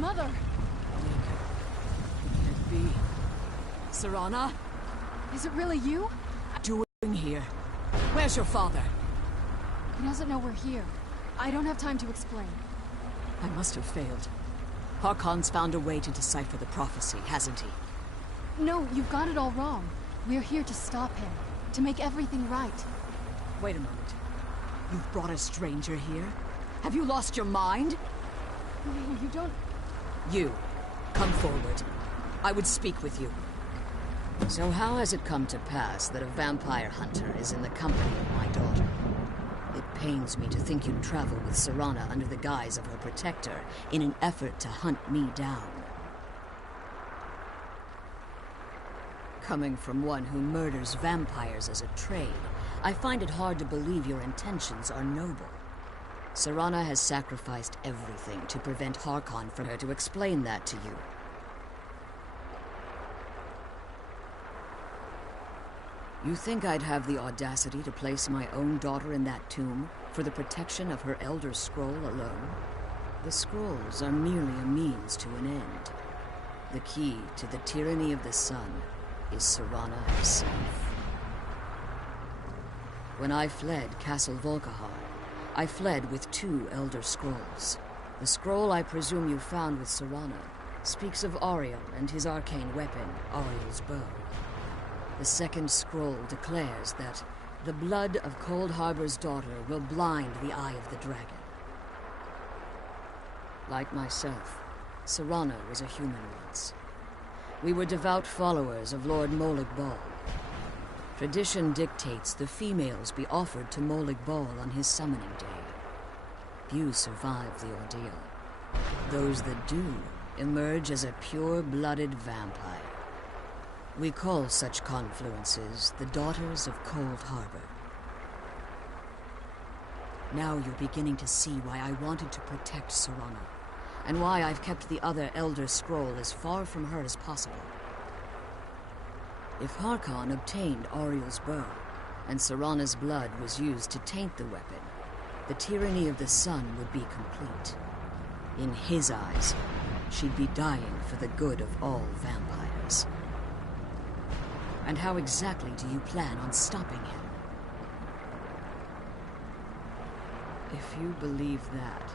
Mother! Can it be? Serana? Is it really you? What are you doing here? Where's your father? He doesn't know we're here. I don't have time to explain. I must have failed. Harkon's found a way to decipher the prophecy, hasn't he? No, you've got it all wrong. We're here to stop him. To make everything right. Wait a moment. You've brought a stranger here? Have you lost your mind? No, you don't... You, come forward. I would speak with you. So how has it come to pass that a vampire hunter is in the company of my daughter? It pains me to think you'd travel with Serana under the guise of her protector in an effort to hunt me down. Coming from one who murders vampires as a trade, I find it hard to believe your intentions are noble. Serana has sacrificed everything to prevent Harkon from her to explain that to you. You think I'd have the audacity to place my own daughter in that tomb for the protection of her Elder Scroll alone? The scrolls are merely a means to an end. The key to the tyranny of the sun is Serana herself. When I fled Castle Volkihar, I fled with 2 Elder Scrolls. The scroll I presume you found with Serana speaks of Auriel and his arcane weapon, Auriel's bow. The second scroll declares that the blood of Cold Harbor's daughter will blind the eye of the dragon. Like myself, Serana was a human once. We were devout followers of Lord Molig Bal. Tradition dictates the females be offered to Molig Bal on his summoning day. Few survive the ordeal. Those that do emerge as a pure-blooded vampire. We call such confluences the Daughters of Cold Harbor. Now you're beginning to see why I wanted to protect Serana, and why I've kept the other Elder Scroll as far from her as possible. If Harkon obtained Auriel's bow, and Serana's blood was used to taint the weapon, the tyranny of the sun would be complete. In his eyes, she'd be dying for the good of all vampires. And how exactly do you plan on stopping him? If you believe that,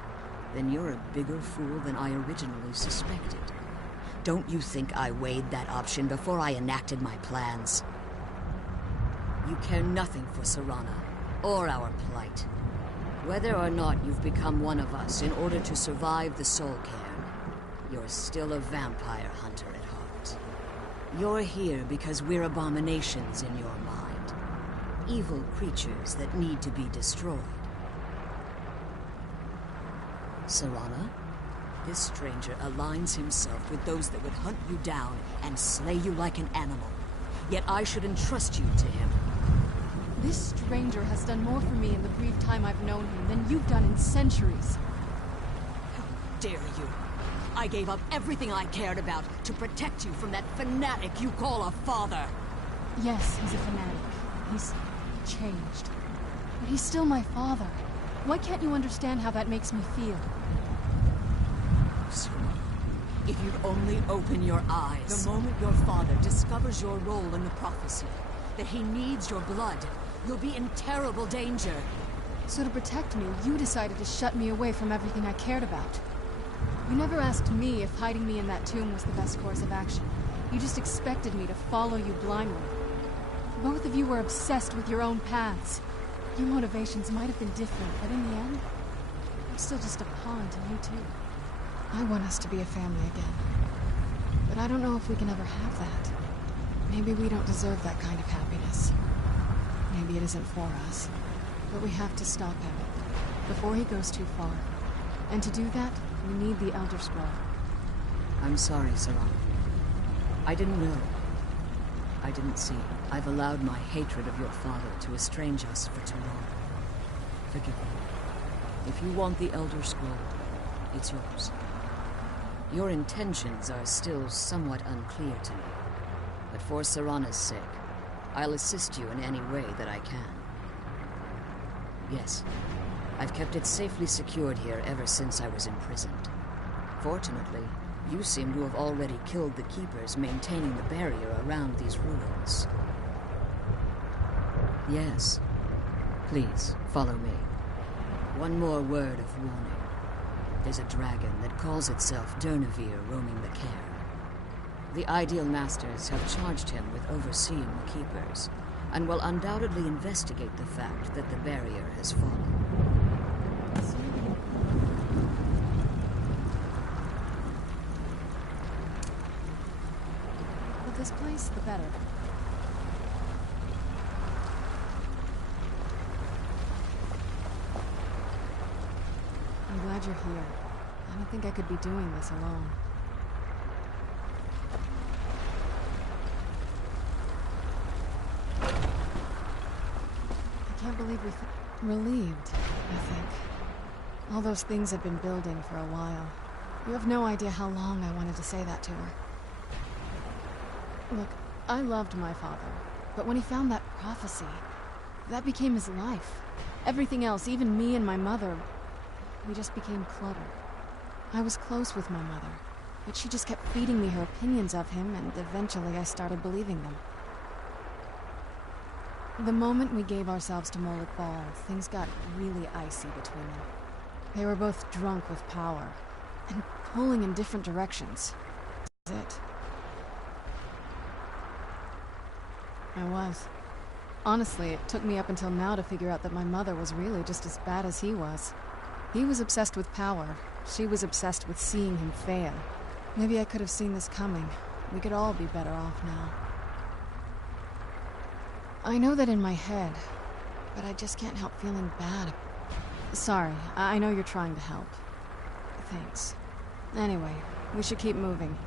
then you're a bigger fool than I originally suspected. Don't you think I weighed that option before I enacted my plans? You care nothing for Serana, or our plight. Whether or not you've become one of us in order to survive the Soul Cairn, you're still a vampire hunter at heart. You're here because we're abominations in your mind. Evil creatures that need to be destroyed. Serana, this stranger aligns himself with those that would hunt you down and slay you like an animal. Yet I should entrust you to him. This stranger has done more for me in the brief time I've known him than you've done in centuries. How dare you! I gave up everything I cared about to protect you from that fanatic you call a father! Yes, he's a fanatic. He's changed. But he's still my father. Why can't you understand how that makes me feel? Serana, if you'd only open your eyes. The moment your father discovers your role in the prophecy, that he needs your blood, you'll be in terrible danger. So to protect me, you decided to shut me away from everything I cared about. You never asked me if hiding me in that tomb was the best course of action. You just expected me to follow you blindly. Both of you were obsessed with your own paths. Your motivations might have been different, but in the end, I'm still just a pawn to you two. I want us to be a family again. But I don't know if we can ever have that. Maybe we don't deserve that kind of happiness. Maybe it isn't for us. But we have to stop him, before he goes too far. And to do that, we need the Elder Scroll. I'm sorry, Serana. I didn't know. I didn't see. I've allowed my hatred of your father to estrange us for too long. Forgive me. If you want the Elder Scroll, it's yours. Your intentions are still somewhat unclear to me. But for Serana's sake, I'll assist you in any way that I can. Yes, I've kept it safely secured here ever since I was imprisoned. Fortunately, you seem to have already killed the keepers maintaining the barrier around these ruins. Yes. Please, follow me. One more word of warning. There's a dragon that calls itself Durnevere roaming the cairn. The Ideal Masters have charged him with overseeing the keepers, and will undoubtedly investigate the fact that the barrier has fallen. But this place, the better. I'm glad you're here. I don't think I could be doing this alone. I can't believe relieved, I think. All those things had been building for a while. You have no idea how long I wanted to say that to her. Look, I loved my father, but when he found that prophecy, that became his life. Everything else, even me and my mother, we just became clutter. I was close with my mother, but she just kept feeding me her opinions of him, and eventually I started believing them. The moment we gave ourselves to Moloch Ball, things got really icy between them. They were both drunk with power, and pulling in different directions. That's it. I was. Honestly, it took me up until now to figure out that my mother was really just as bad as he was. He was obsessed with power. She was obsessed with seeing him fail. Maybe I could have seen this coming. We could all be better off now. I know that in my head, but I just can't help feeling bad. Sorry, I know you're trying to help. Thanks. Anyway, we should keep moving.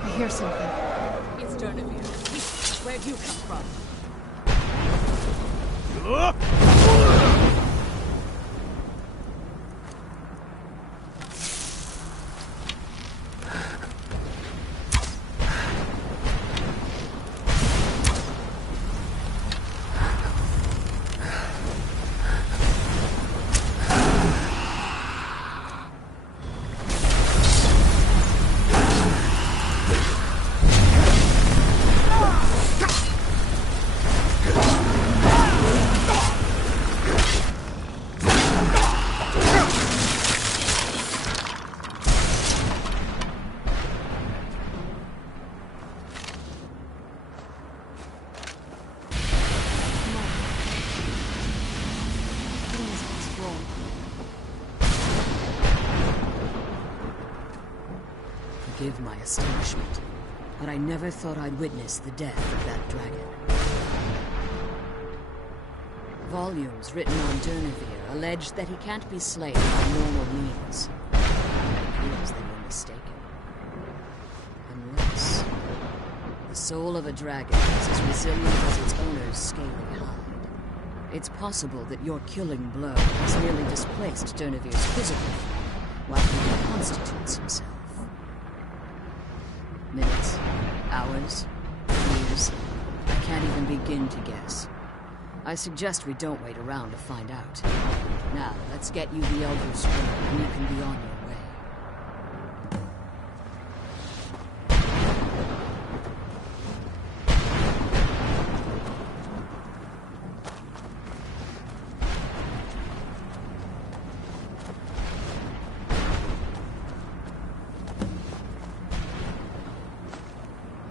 I hear something. It's Durnevere. Where'd you come from? Forgive my astonishment, but I never thought I'd witness the death of that dragon. Volumes written on Durnevere allege that he can't be slain by normal means. It appears that you're mistaken. Unless the soul of a dragon is as resilient as its owner's scaly hide. It's possible that your killing blow has merely displaced Durnevere's physical form, while he reconstitutes himself. Minutes, hours, years, I can't even begin to guess. I suggest we don't wait around to find out. Now, let's get you the Elder Scroll, and you can be on your way.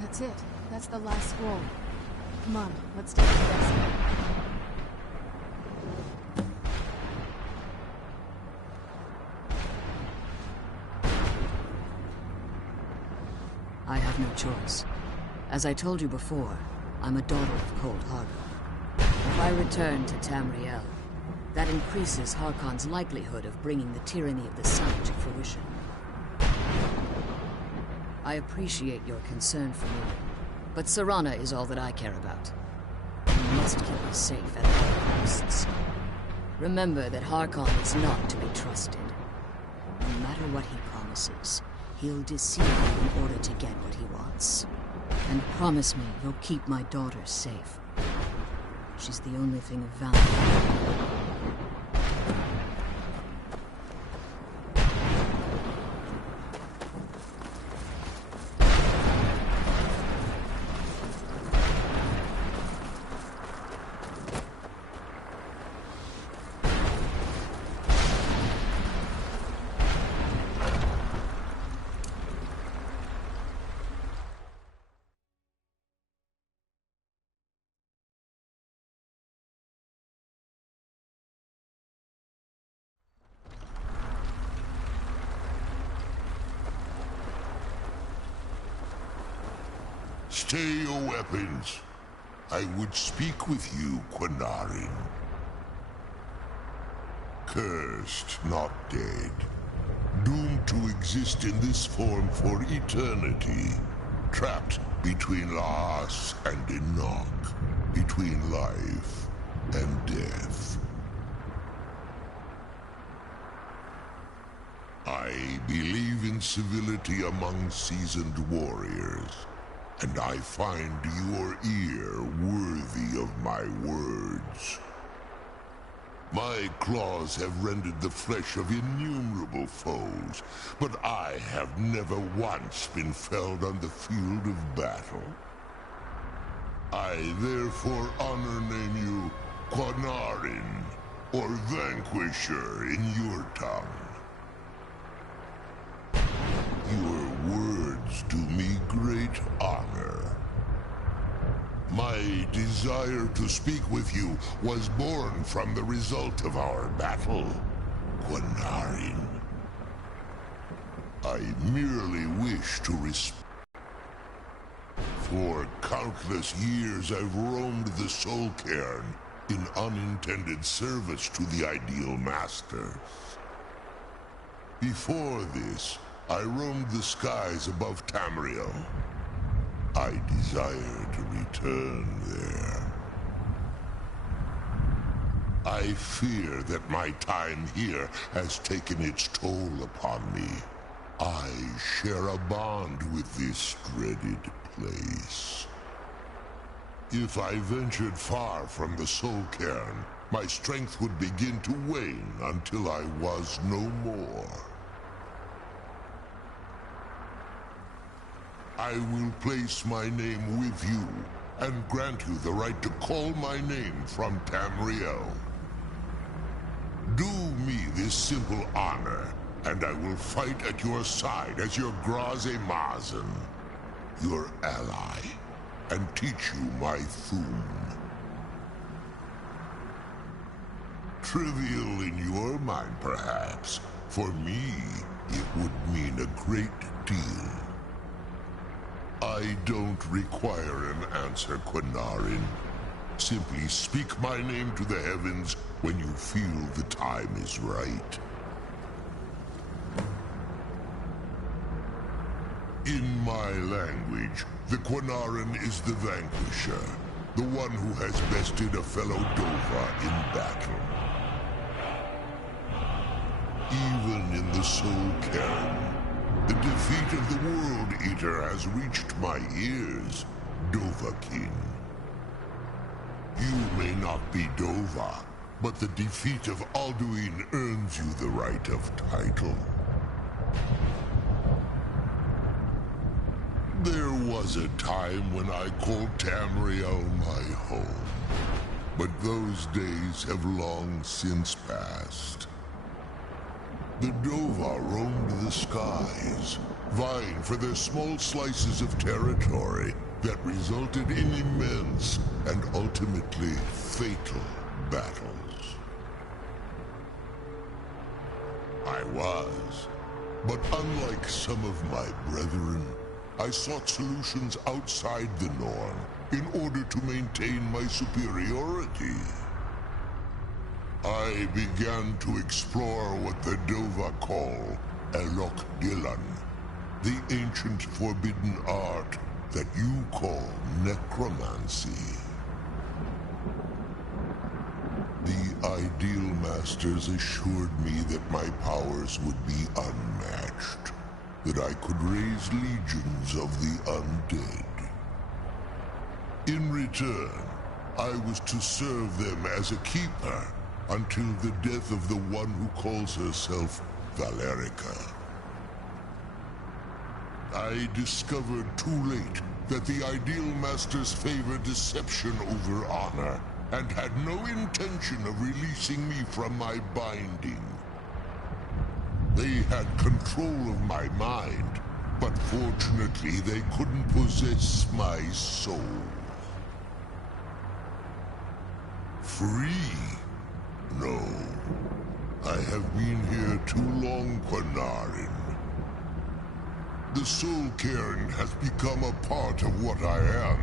That's it. That's the last scroll. Come on, let's take it next. I have no choice. As I told you before, I'm a daughter of Cold Harbor. If I return to Tamriel, That increases Harkon's likelihood of bringing the tyranny of the sun to fruition. I appreciate your concern for me, but Serana is all that I care about. You must keep us safe at all costs. Remember that Harkon is not to be trusted. No matter what he promises, he'll deceive you in order to get what he wants. And promise me you'll keep my daughter safe. She's the only thing of value. Stay your weapons. I would speak with you, Quinarin. Cursed, not dead. Doomed to exist in this form for eternity. Trapped between Laas and Enoch. Between life and death. I believe in civility among seasoned warriors. And I find your ear worthy of my words. My claws have rendered the flesh of innumerable foes, but I have never once been felled on the field of battle. I therefore name you Quinarin, or Vanquisher in your tongue. Your words do me great honor. My desire to speak with you was born from the result of our battle, Quinarin. I merely wish to For countless years I've roamed the Soul Cairn in unintended service to the Ideal Masters. Before this, I roamed the skies above Tamriel. I desire to return there. I fear that my time here has taken its toll upon me. I share a bond with this dreaded place. If I ventured far from the Soul Cairn, my strength would begin to wane until I was no more. I will place my name with you, and grant you the right to call my name from Tamriel. Do me this simple honor, and I will fight at your side as your Graze Mazen, your ally, and teach you my Thum. Trivial in your mind, perhaps. For me, it would mean a great deal. I don't require an answer, Quinarin. Simply speak my name to the heavens when you feel the time is right. In my language, the Quinarin is the Vanquisher, the one who has bested a fellow Dova in battle. Even in the Soul Cairn, the defeat of the World Eater has reached my ears, Dovahkiin. You may not be Dova, but the defeat of Alduin earns you the right of title. There was a time when I called Tamriel my home, but those days have long since passed. The Dova roamed the skies, vying for their small slices of territory that resulted in immense and ultimately fatal battles. I was, but unlike some of my brethren, I sought solutions outside the norm in order to maintain my superiority. I I began to explore what the Dova call Elok Dylan, the ancient forbidden art that you call necromancy. The Ideal Masters assured me that my powers would be unmatched, that I could raise legions of the undead. In return, I was to serve them as a keeper until the death of the one who calls herself Valerica. I discovered too late that the Ideal Masters favor deception over honor, and had no intention of releasing me from my binding. They had control of my mind, but fortunately they couldn't possess my soul. Free? No. I have been here too long, Panarin. The soul cairn has become a part of what I am.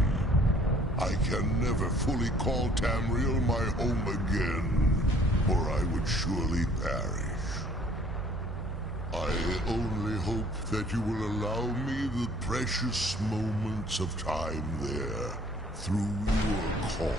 I can never fully call Tamriel my home again, or I would surely perish. I only hope that you will allow me the precious moments of time there, through your call.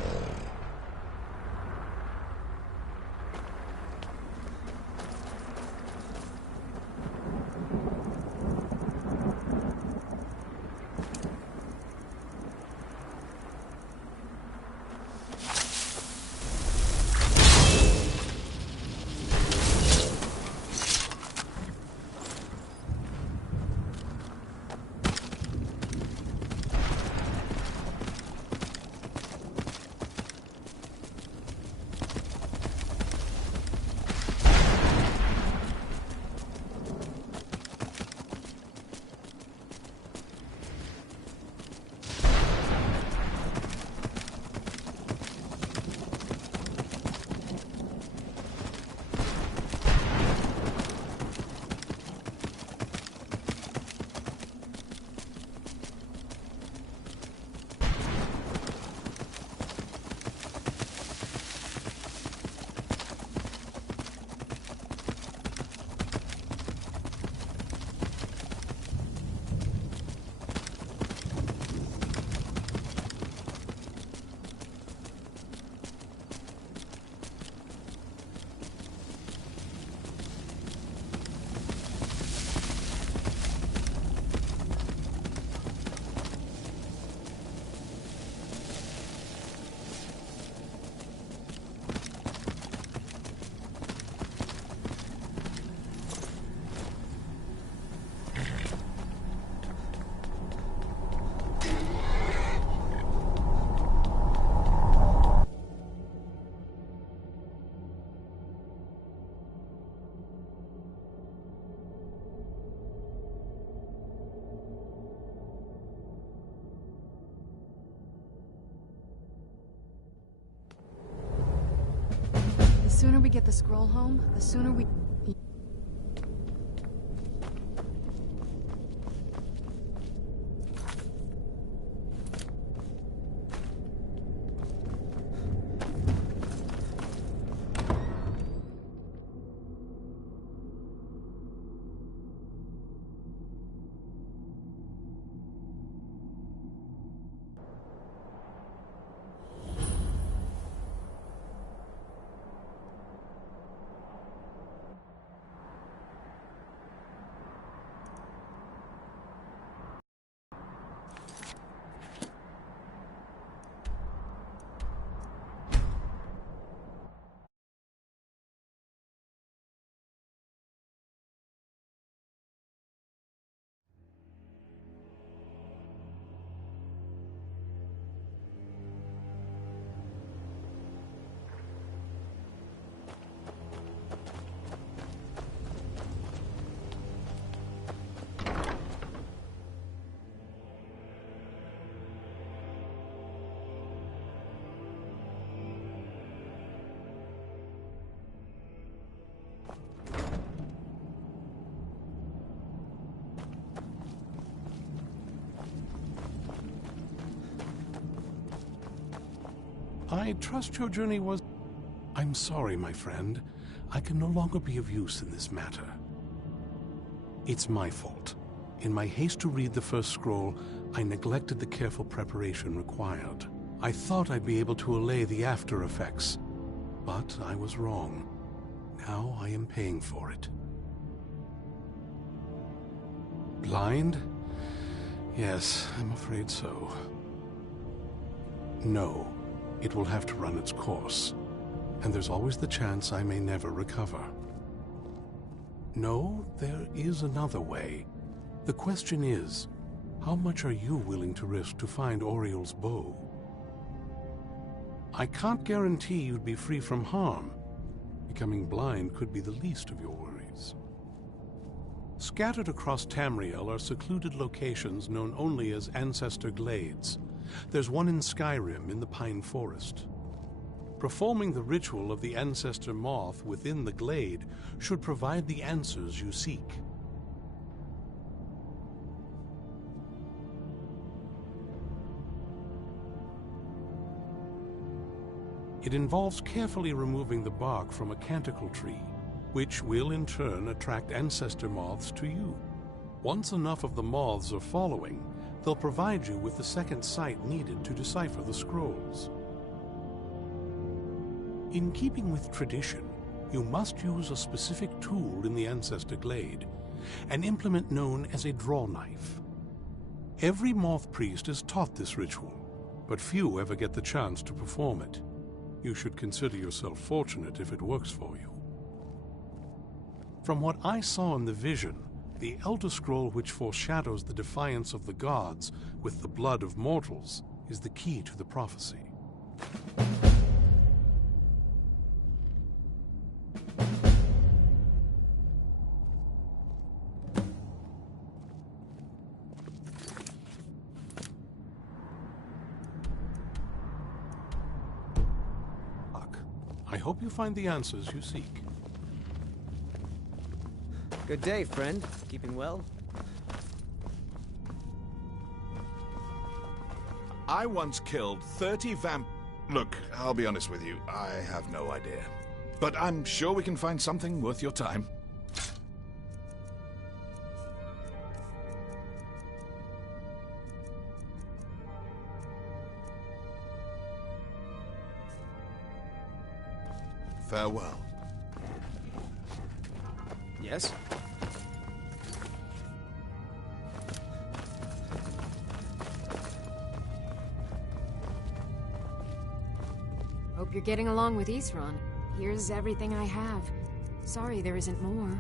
The sooner we get the scroll home, the sooner we... I trust your journey was... I I'm sorry, my friend. I can no longer be of use in this matter. It's my fault. In my haste to read the first scroll, I neglected the careful preparation required. I thought I'd be able to allay the after effects, but I was wrong. Now I am paying for it. Blind? Yes, I'm afraid so. No, it will have to run its course, and there's always the chance I may never recover. No, there is another way. The question is, how much are you willing to risk to find Oriel's bow? I can't guarantee you'd be free from harm. Becoming blind could be the least of your worries. Scattered across Tamriel are secluded locations known only as Ancestor Glades. There's one in Skyrim in the Pine Forest. Performing the ritual of the Ancestor Moth within the glade should provide the answers you seek. It involves carefully removing the bark from a canticle tree, which will in turn attract ancestor moths to you. Once enough of the moths are following, they'll provide you with the second sight needed to decipher the scrolls. In keeping with tradition, you must use a specific tool in the Ancestor Glade, an implement known as a draw knife. Every moth priest is taught this ritual, but few ever get the chance to perform it. You should consider yourself fortunate if it works for you. From what I saw in the vision, the Elder Scroll which foreshadows the defiance of the gods with the blood of mortals is the key to the prophecy. I hope you find the answers you seek. Good day, friend. Keeping well? I once killed 30 Look, I'll be honest with you, I have no idea. But I'm sure we can find something worth your time. Farewell. Yes? Hope you're getting along with Isran. Here's everything I have. Sorry there isn't more.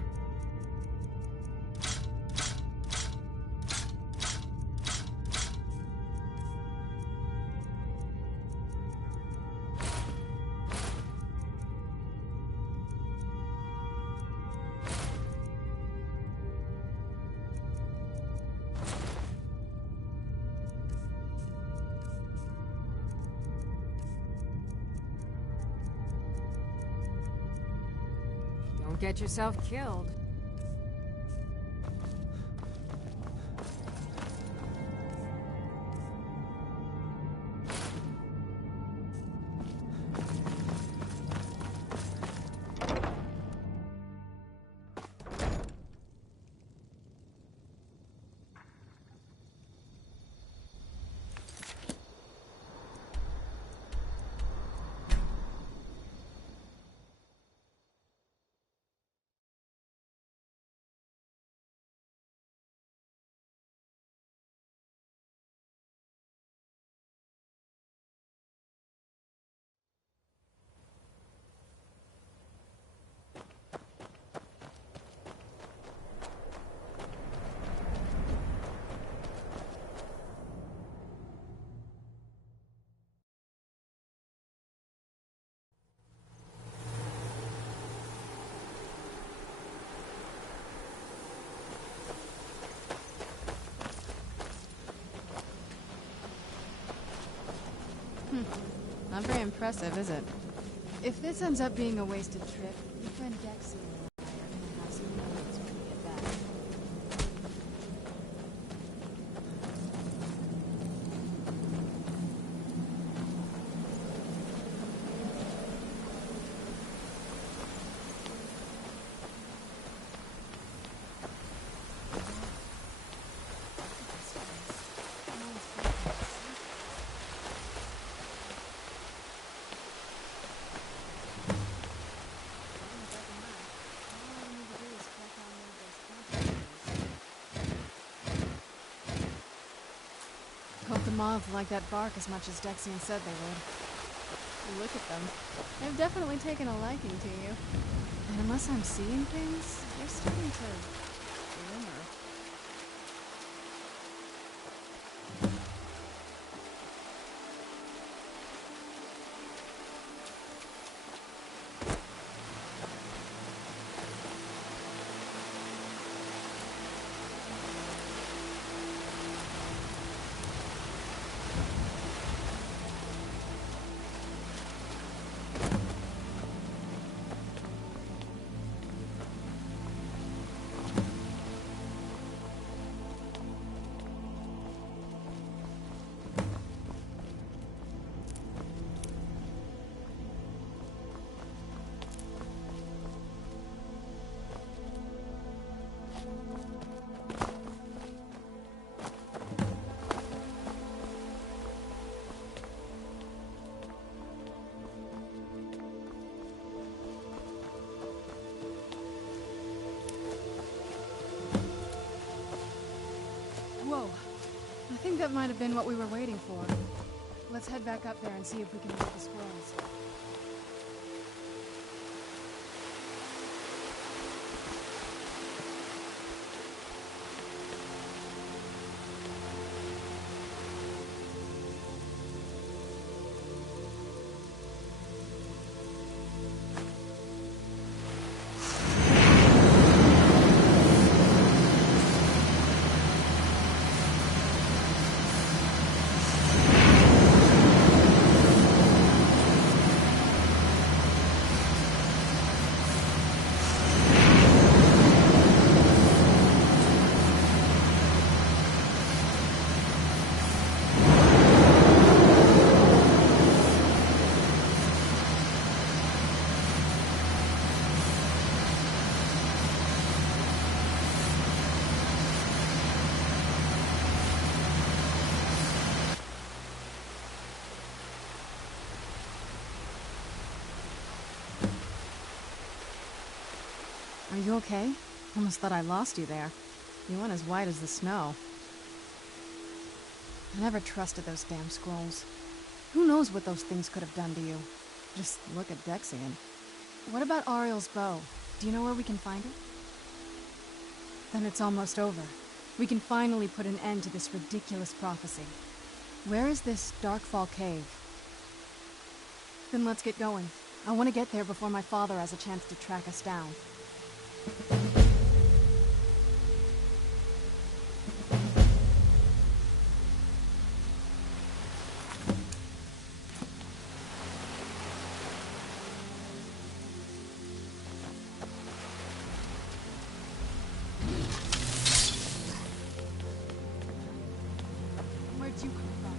Don't get yourself killed. Not very impressive, is it? If this ends up being a wasted trip, your friend Dexy and I are gonna have some moments when we get back. moths like that bark as much as Dexian said they would. Look at them. They've definitely taken a liking to you. And unless I'm seeing things, they're starting to glimmer. Whoa. I think that might have been what we were waiting for. Let's head back up there and see if we can get the squirrels. Are you okay? Almost thought I lost you there. You went as white as the snow. I never trusted those damn scrolls. Who knows what those things could have done to you? Just look at Dexian. What about Ariel's bow? Do you know where we can find it? Then it's almost over. We can finally put an end to this ridiculous prophecy. Where is this Darkfall cave? Then let's get going. I want to get there before my father has a chance to track us down. Where'd you come from?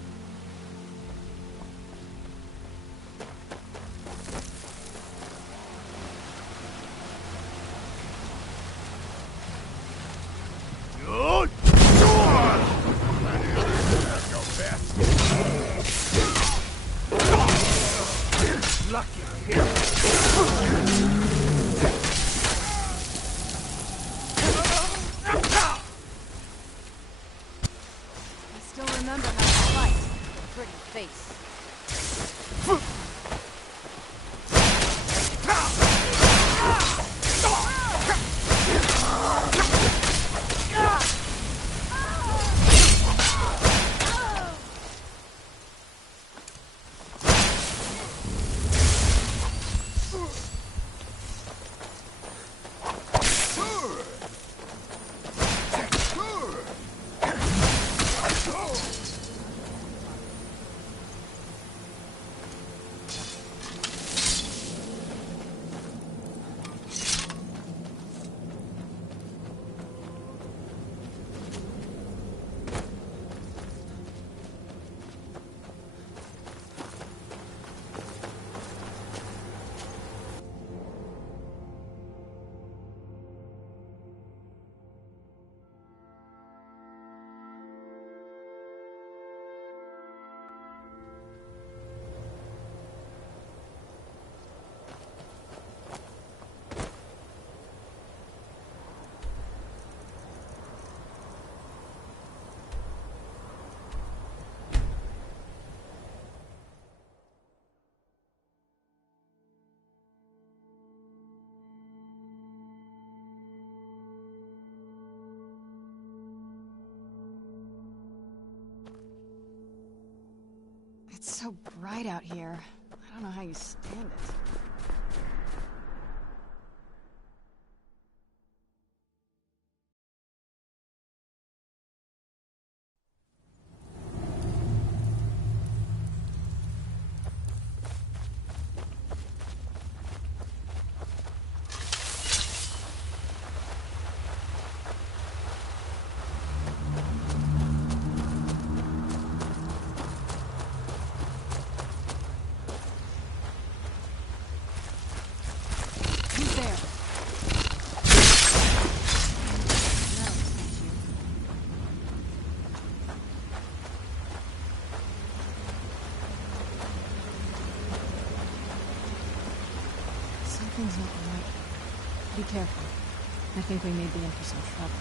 It's so bright out here. I don't know how you stand it. Something's not right. Be careful. I think we may be in for some trouble.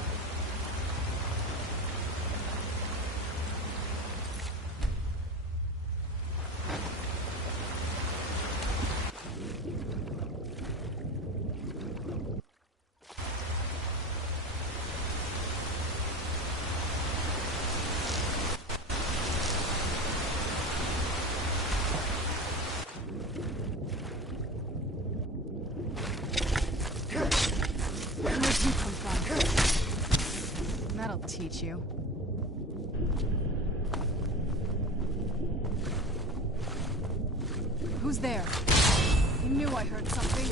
That'll teach you. Who's there? I knew I heard something.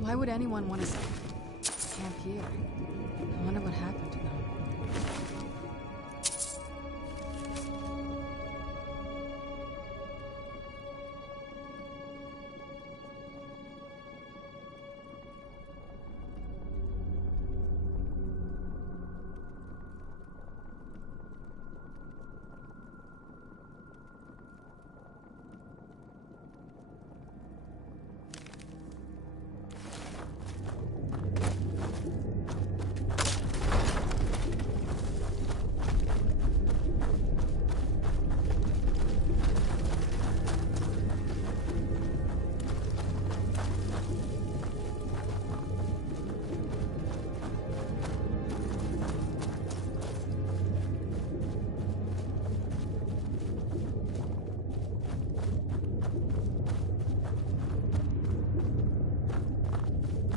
Why would anyone want to camp here? I wonder what happened to them.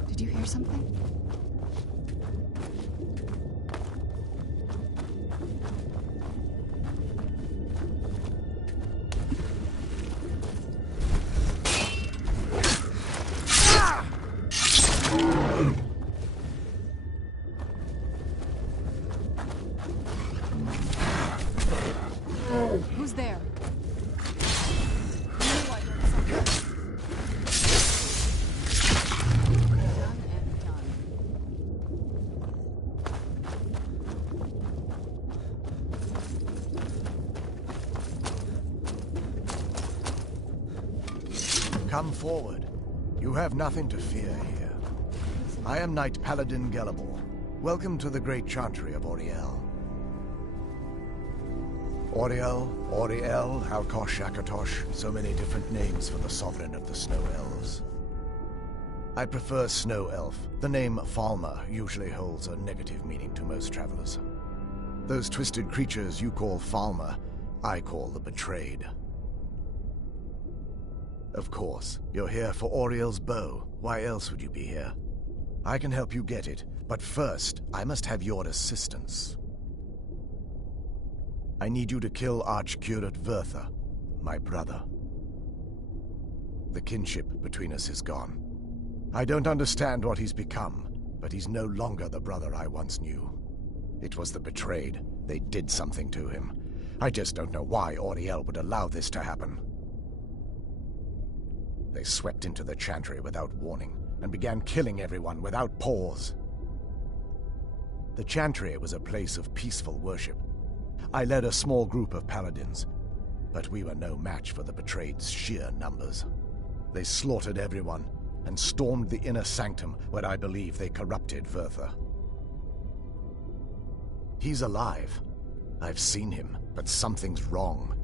Did you hear something? Who's there? Come forward. You have nothing to fear here. I am Knight Paladin Gelabor. Welcome to the great chantry of Auriel. Auriel, Auriel, Alkosh, Akatosh, so many different names for the sovereign of the Snow Elves. I prefer Snow Elf. The name Falmer usually holds a negative meaning to most travelers. Those twisted creatures you call Falmer, I call the Betrayed. Of course, you're here for Auriel's bow. Why else would you be here? I can help you get it, but first, I must have your assistance. I need you to kill Archcurate Vertha, my brother. The kinship between us is gone. I don't understand what he's become, but he's no longer the brother I once knew. It was the betrayed. They did something to him. I just don't know why Auriel would allow this to happen. They swept into the Chantry without warning, and began killing everyone without pause. The Chantry was a place of peaceful worship. I led a small group of paladins, but we were no match for the betrayed's sheer numbers. They slaughtered everyone, and stormed the inner sanctum where I believe they corrupted Vertha. He's alive. I've seen him, but something's wrong.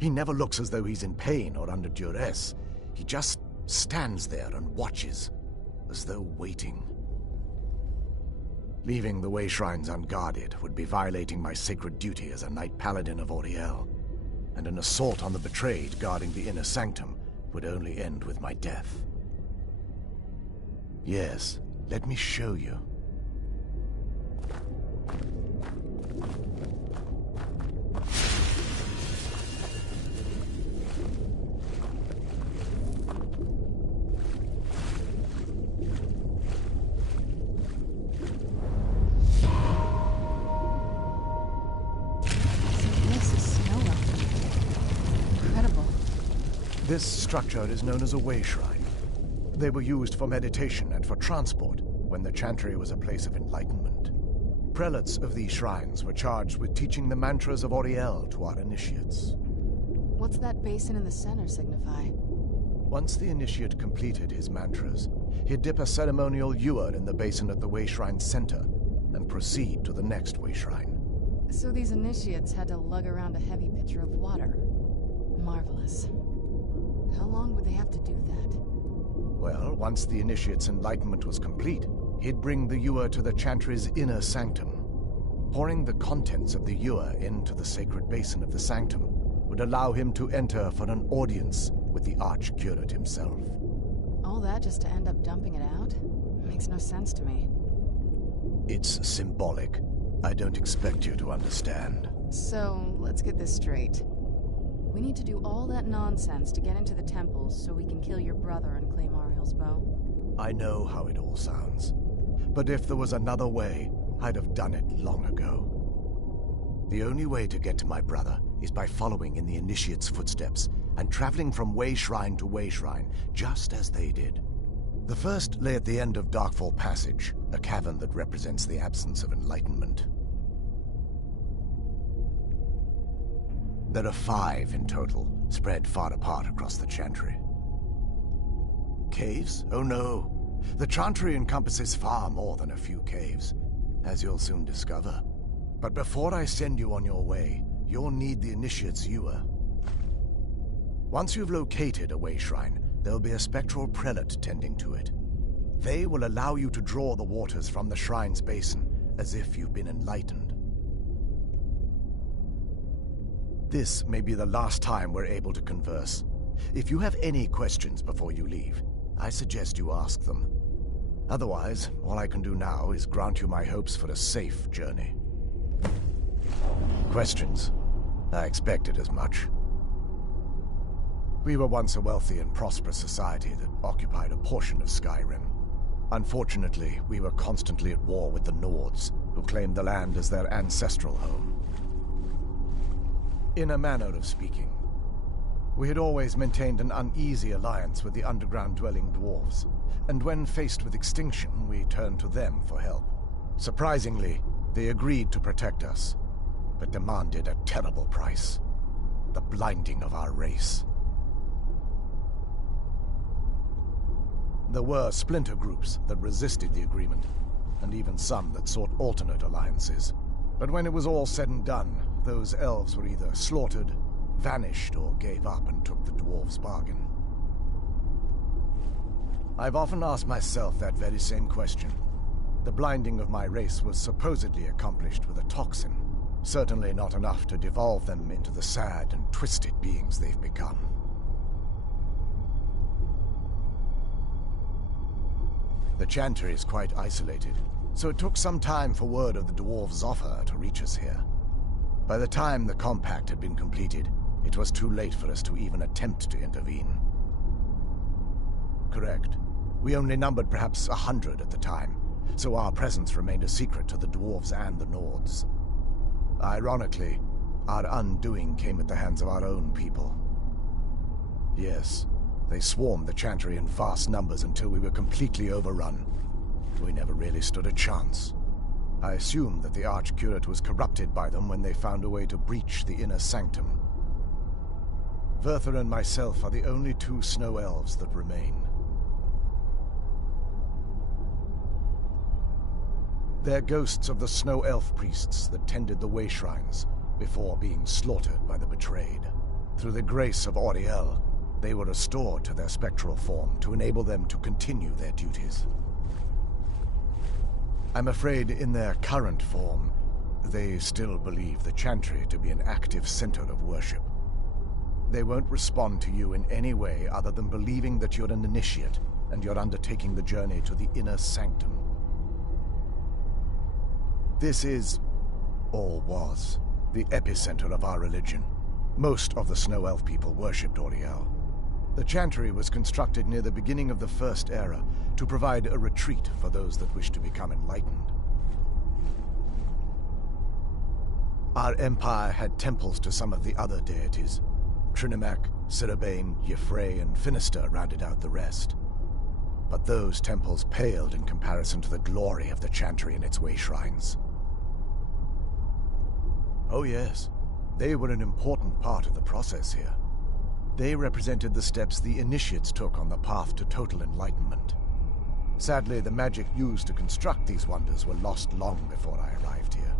He never looks as though he's in pain or under duress. He just stands there and watches, as though waiting. Leaving the way shrines unguarded would be violating my sacred duty as a Knight Paladin of Auriel, and an assault on the betrayed guarding the inner sanctum would only end with my death. Yes, let me show you. This structure is known as a way shrine. They were used for meditation and for transport when the Chantry was a place of enlightenment. Prelates of these shrines were charged with teaching the mantras of Auriel to our initiates. What's that basin in the center signify? Once the initiate completed his mantras, he'd dip a ceremonial ewer in the basin at the way shrine's center and proceed to the next way shrine. So these initiates had to lug around a heavy pitcher of water. Marvelous. How long would they have to do that? Well, once the initiate's enlightenment was complete, he'd bring the ewer to the Chantry's inner sanctum. Pouring the contents of the ewer into the sacred basin of the sanctum would allow him to enter for an audience with the Archcurate himself. All that just to end up dumping it out? Makes no sense to me. It's symbolic. I don't expect you to understand. So, let's get this straight. We need to do all that nonsense to get into the temples so we can kill your brother and claim Auriel's bow. I know how it all sounds. But if there was another way, I'd have done it long ago. The only way to get to my brother is by following in the initiate's footsteps and traveling from way shrine to way shrine, just as they did. The first lay at the end of Darkfall Passage, a cavern that represents the absence of enlightenment. There are 5 in total, spread far apart across the Chantry. Caves? Oh no. The Chantry encompasses far more than a few caves, as you'll soon discover. But before I send you on your way, you'll need the initiate's ewer. Once you've located a way shrine, there'll be a spectral prelate tending to it. They will allow you to draw the waters from the shrine's basin, as if you've been enlightened. This may be the last time we're able to converse. If you have any questions before you leave, I suggest you ask them. Otherwise, all I can do now is grant you my hopes for a safe journey. Questions? I expected as much. We were once a wealthy and prosperous society that occupied a portion of Skyrim. Unfortunately, we were constantly at war with the Nords, who claimed the land as their ancestral home. In a manner of speaking, we had always maintained an uneasy alliance with the underground-dwelling dwarves, and when faced with extinction, we turned to them for help. Surprisingly, they agreed to protect us, but demanded a terrible price: the blinding of our race. There were splinter groups that resisted the agreement, and even some that sought alternate alliances. But when it was all said and done, those elves were either slaughtered, vanished, or gave up and took the dwarves' bargain. I've often asked myself that very same question. The blinding of my race was supposedly accomplished with a toxin, certainly not enough to devolve them into the sad and twisted beings they've become. The Chantry is quite isolated, so it took some time for word of the dwarves' offer to reach us here. By the time the compact had been completed, it was too late for us to even attempt to intervene. Correct. We only numbered perhaps 100 at the time, so our presence remained a secret to the dwarves and the Nords. Ironically, our undoing came at the hands of our own people. Yes, they swarmed the Chantry in vast numbers until we were completely overrun. We never really stood a chance. I assumed that the Archcurate was corrupted by them when they found a way to breach the inner sanctum. Werther and myself are the only two snow elves that remain. They're ghosts of the snow elf priests that tended the way shrines before being slaughtered by the betrayed. Through the grace of Auriel, they were restored to their spectral form to enable them to continue their duties. I'm afraid in their current form, they still believe the Chantry to be an active center of worship. They won't respond to you in any way other than believing that you're an initiate and you're undertaking the journey to the inner sanctum. This is, or was, the epicenter of our religion. Most of the Snow Elf people worshipped Auriel. The Chantry was constructed near the beginning of the First Era to provide a retreat for those that wish to become enlightened. Our empire had temples to some of the other deities. Trinimac, Ciribane, Yffrey, and Finister rounded out the rest. But those temples paled in comparison to the glory of the Chantry and its way shrines. Oh yes, they were an important part of the process here. They represented the steps the initiates took on the path to total enlightenment. Sadly, the magic used to construct these wonders were lost long before I arrived here.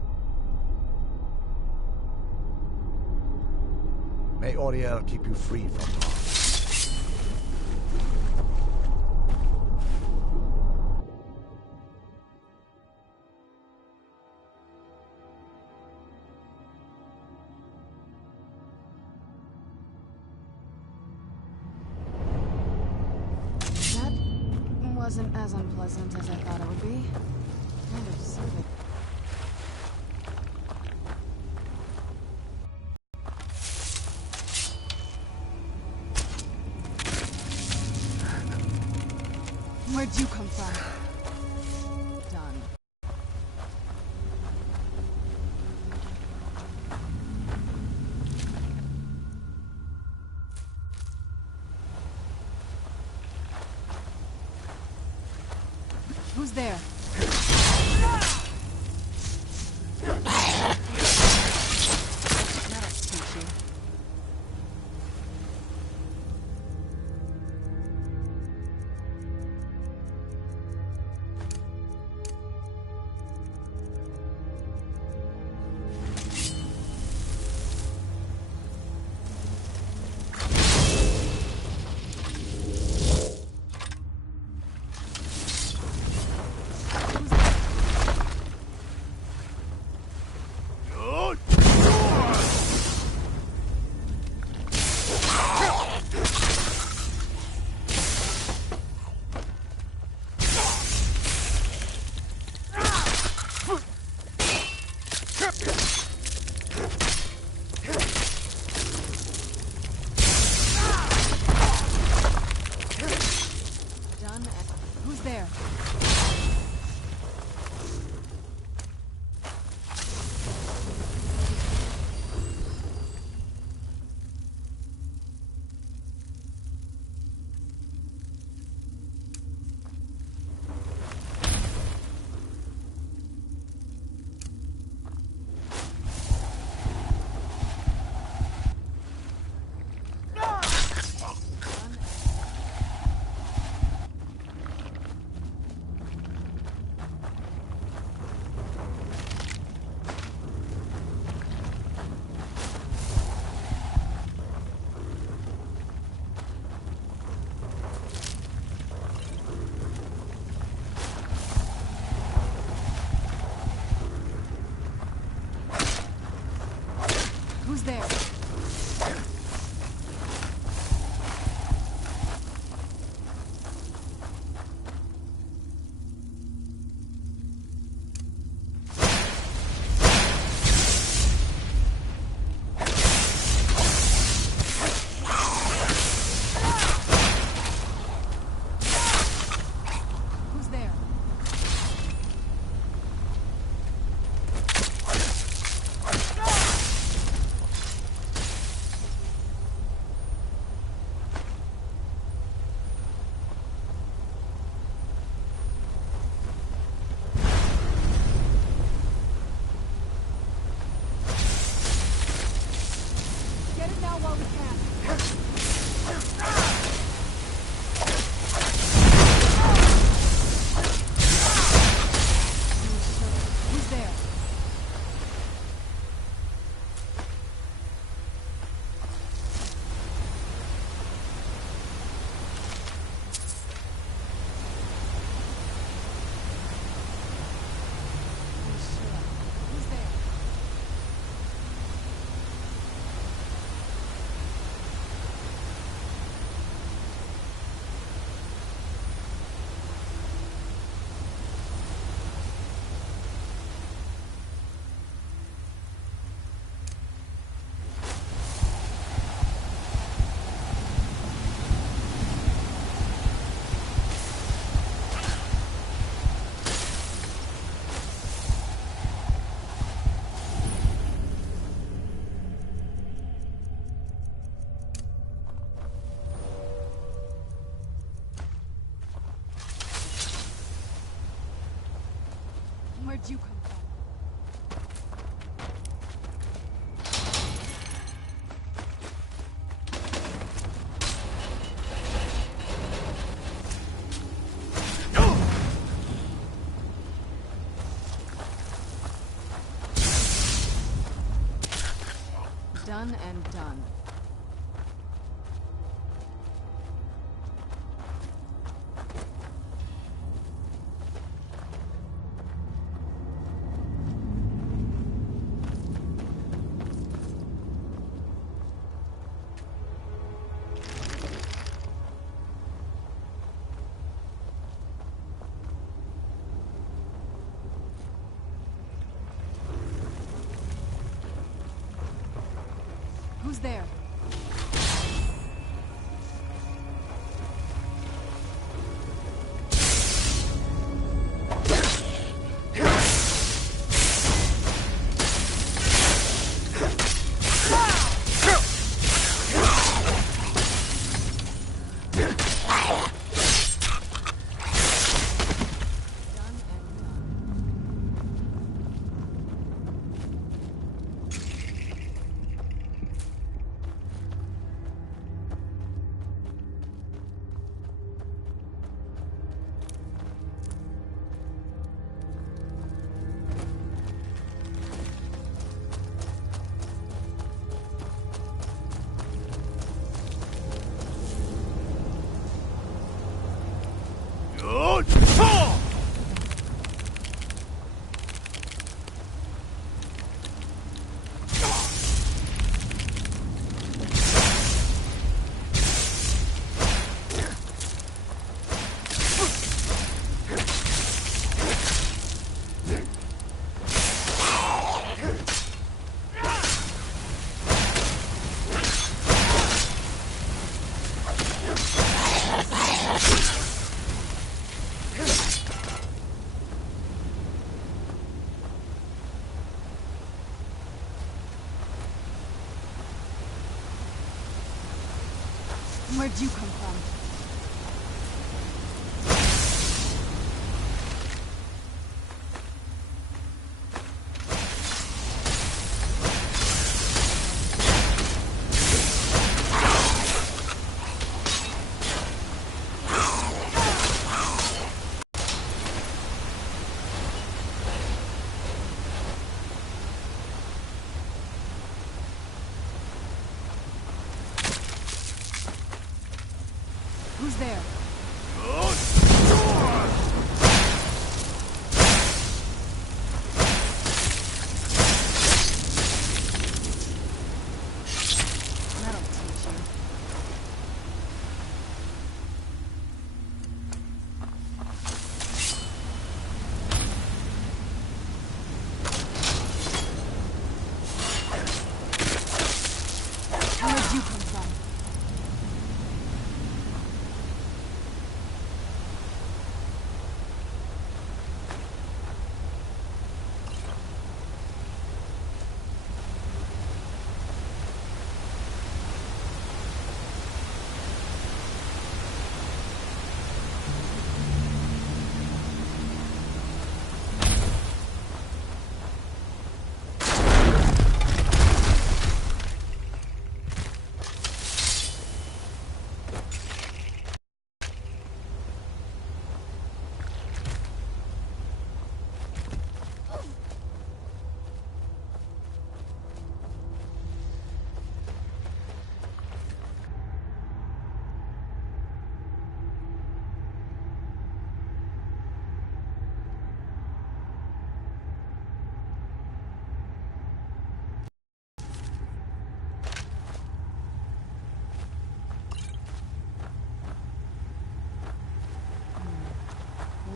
May Auriel keep you free from harm. Wasn't as unpleasant as I thought it would be. Kind of deserted. Where'd you come from? Done. Who's there? That'll teach you. Where'd you come from? Done and done. Who's there? Where'd you come from? Who's there? That'll teach you. Where'd you come from?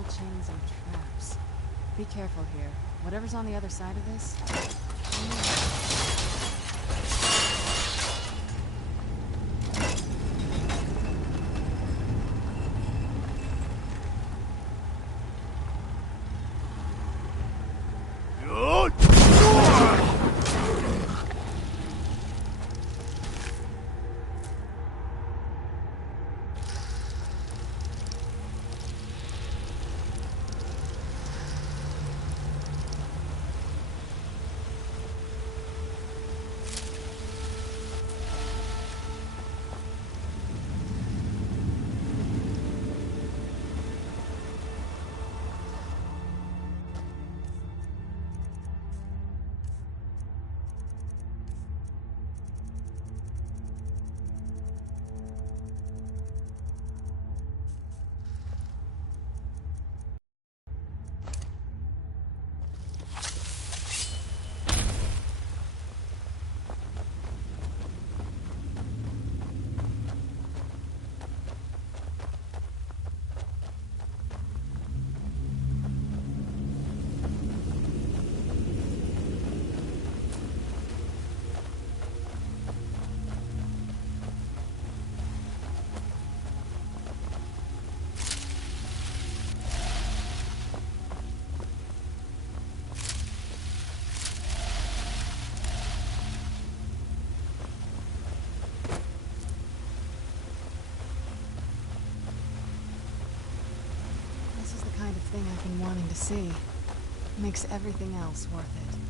Chains and traps. Be careful here. Whatever's on the other side of this... kind of thing I've been wanting to see. Makes everything else worth it.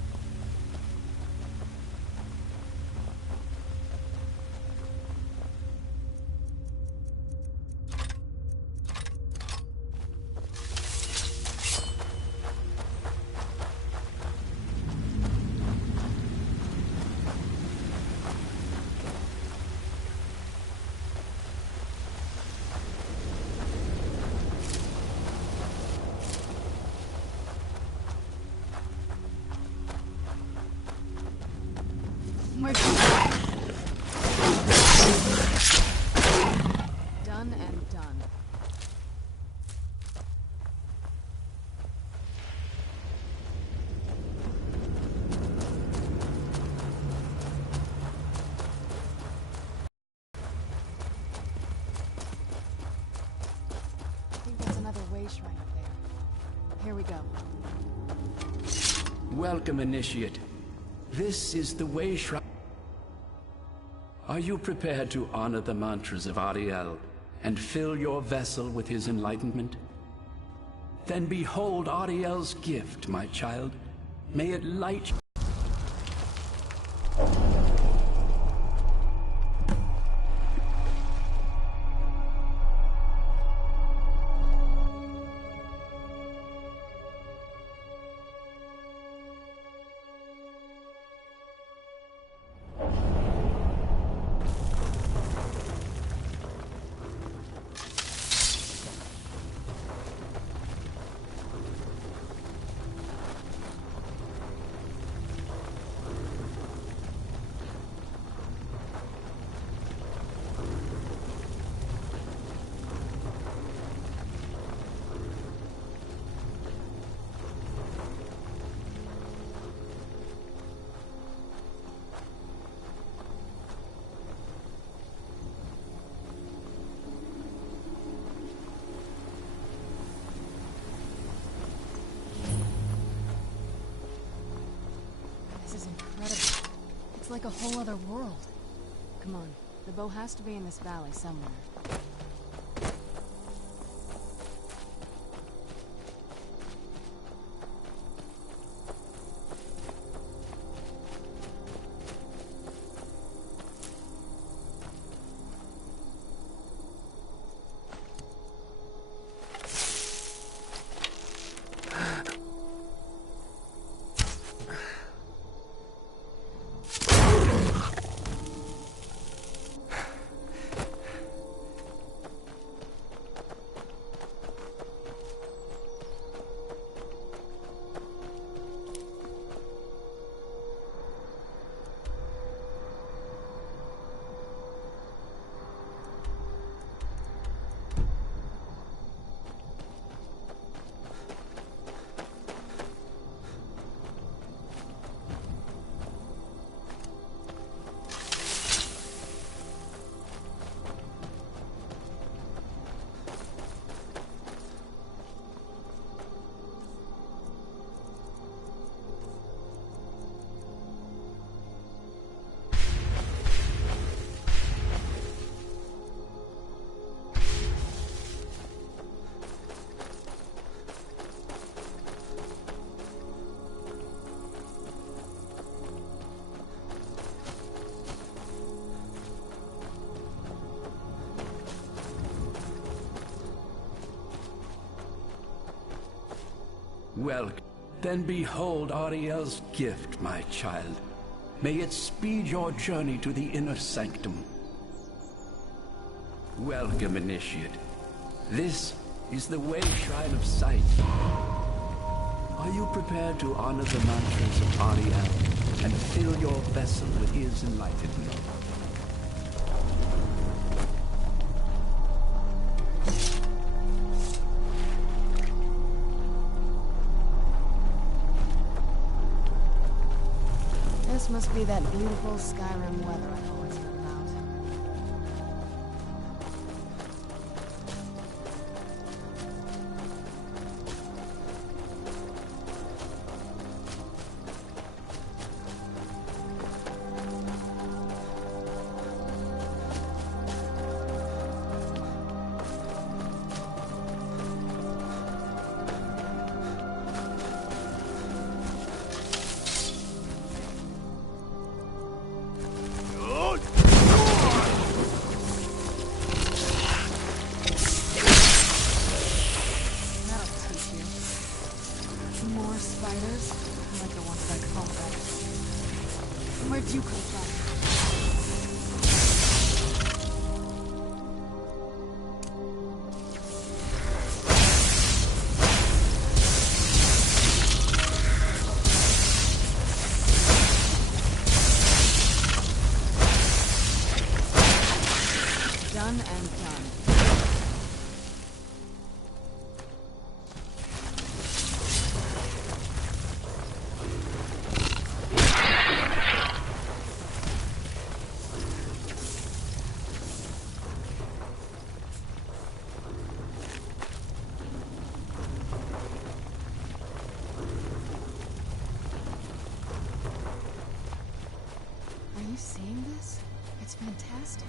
We're done and done. I think there's another way shrine up there. Here we go. Welcome, Initiate. This is the way shrine. Are you prepared to honor the mantras of Ariel and fill your vessel with his enlightenment? Then behold Ariel's gift, my child. May it light It's like a whole other world. Come on, the bow has to be in this valley somewhere. Well, then behold Ariel's gift, my child. May it speed your journey to the inner sanctum. Welcome, Initiate. This is the way shrine of sight. Are you prepared to honor the mantras of Ariel and fill your vessel with his enlightenment? This must be that beautiful Skyrim weather I've always heard about. You could have done. Done and done. Are you seeing this? It's fantastic.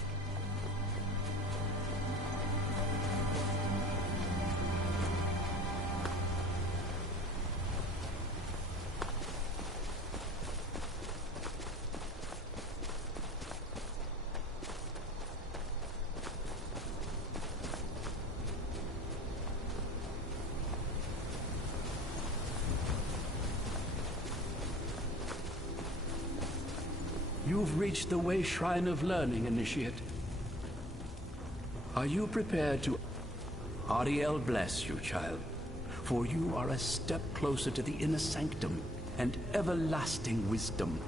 You've reached the Way Shrine of Learning, Initiate. Are you prepared to... Ariel bless you, child, for you are a step closer to the inner sanctum and everlasting wisdom.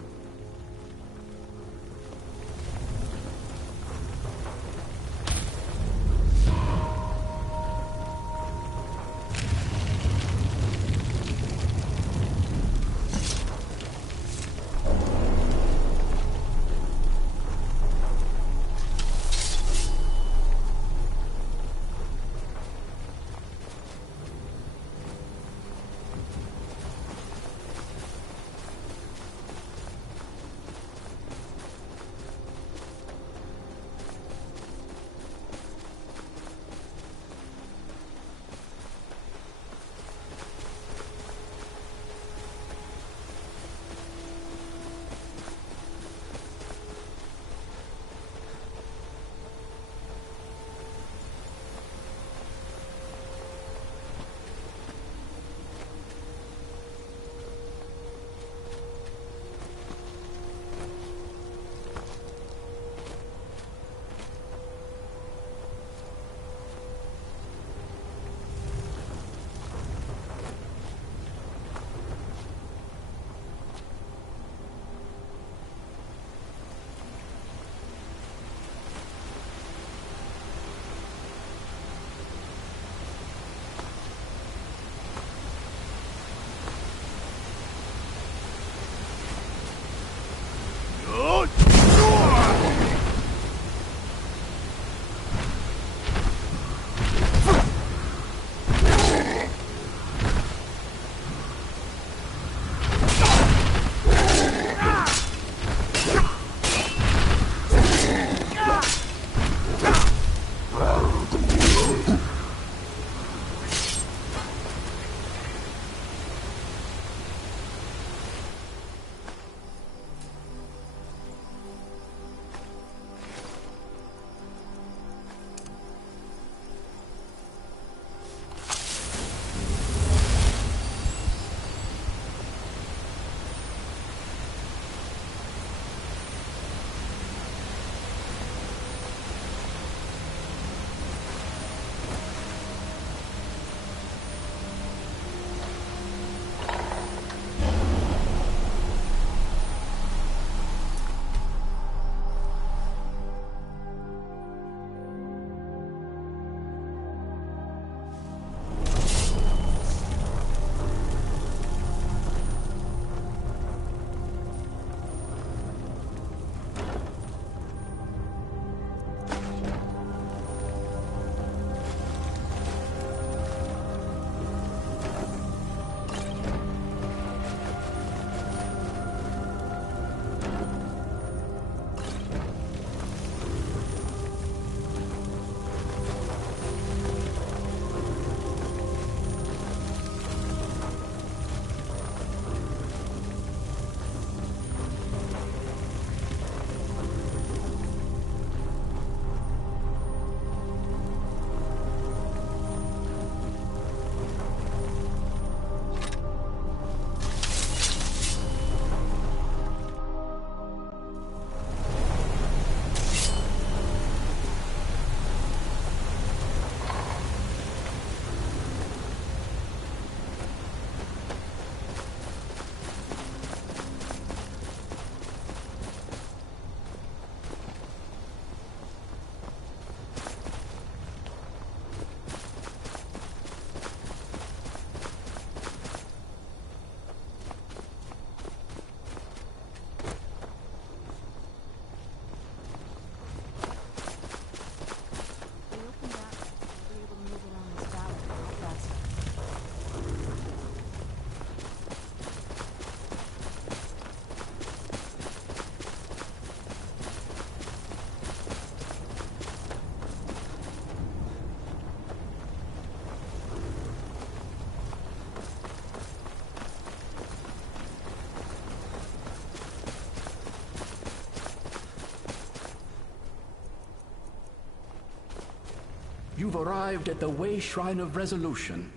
You've arrived at the Way Shrine of Resolution.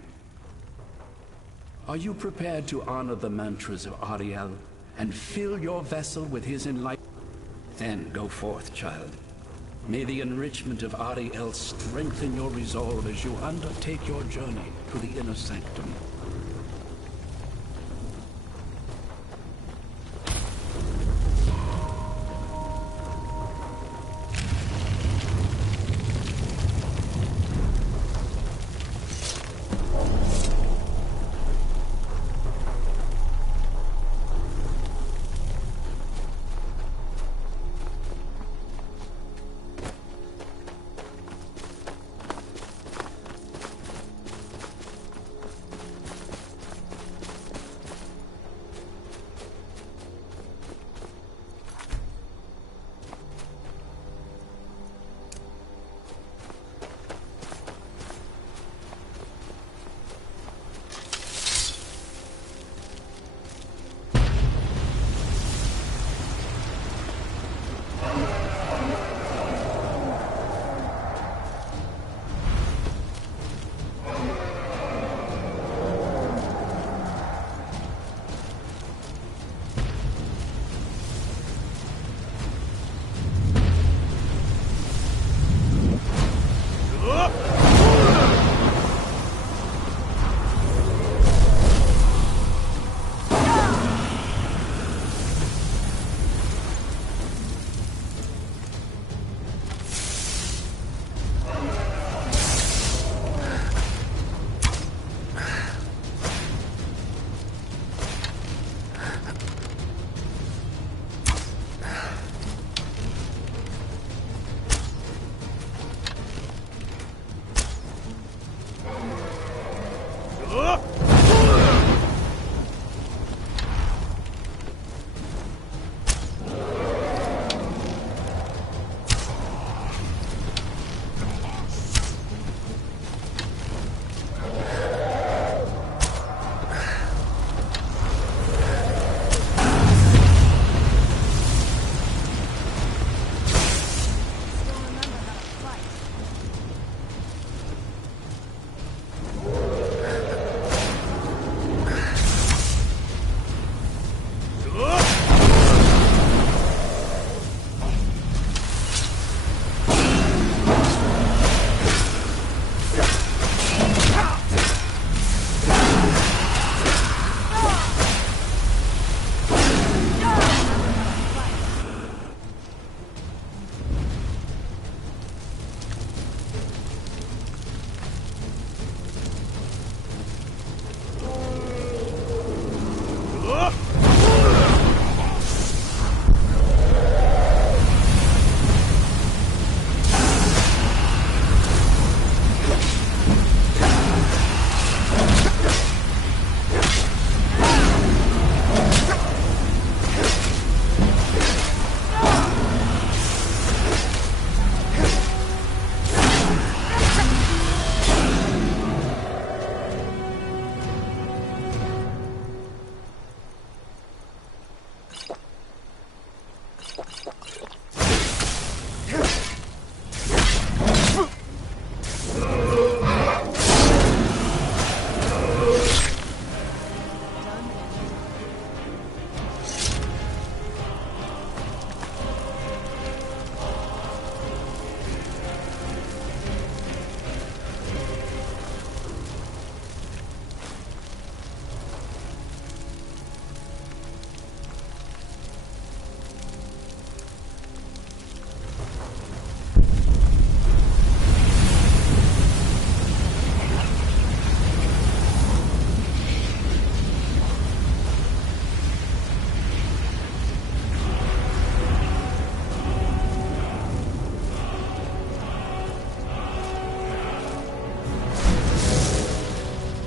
Are you prepared to honor the mantras of Ariel and fill your vessel with his enlightenment? Then go forth, child. May the enrichment of Ariel strengthen your resolve as you undertake your journey to the inner sanctum.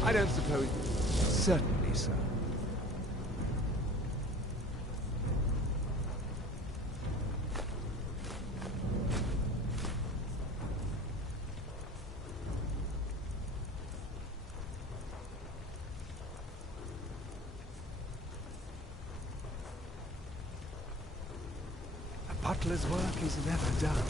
I don't suppose... Certainly, sir. A butler's work is never done.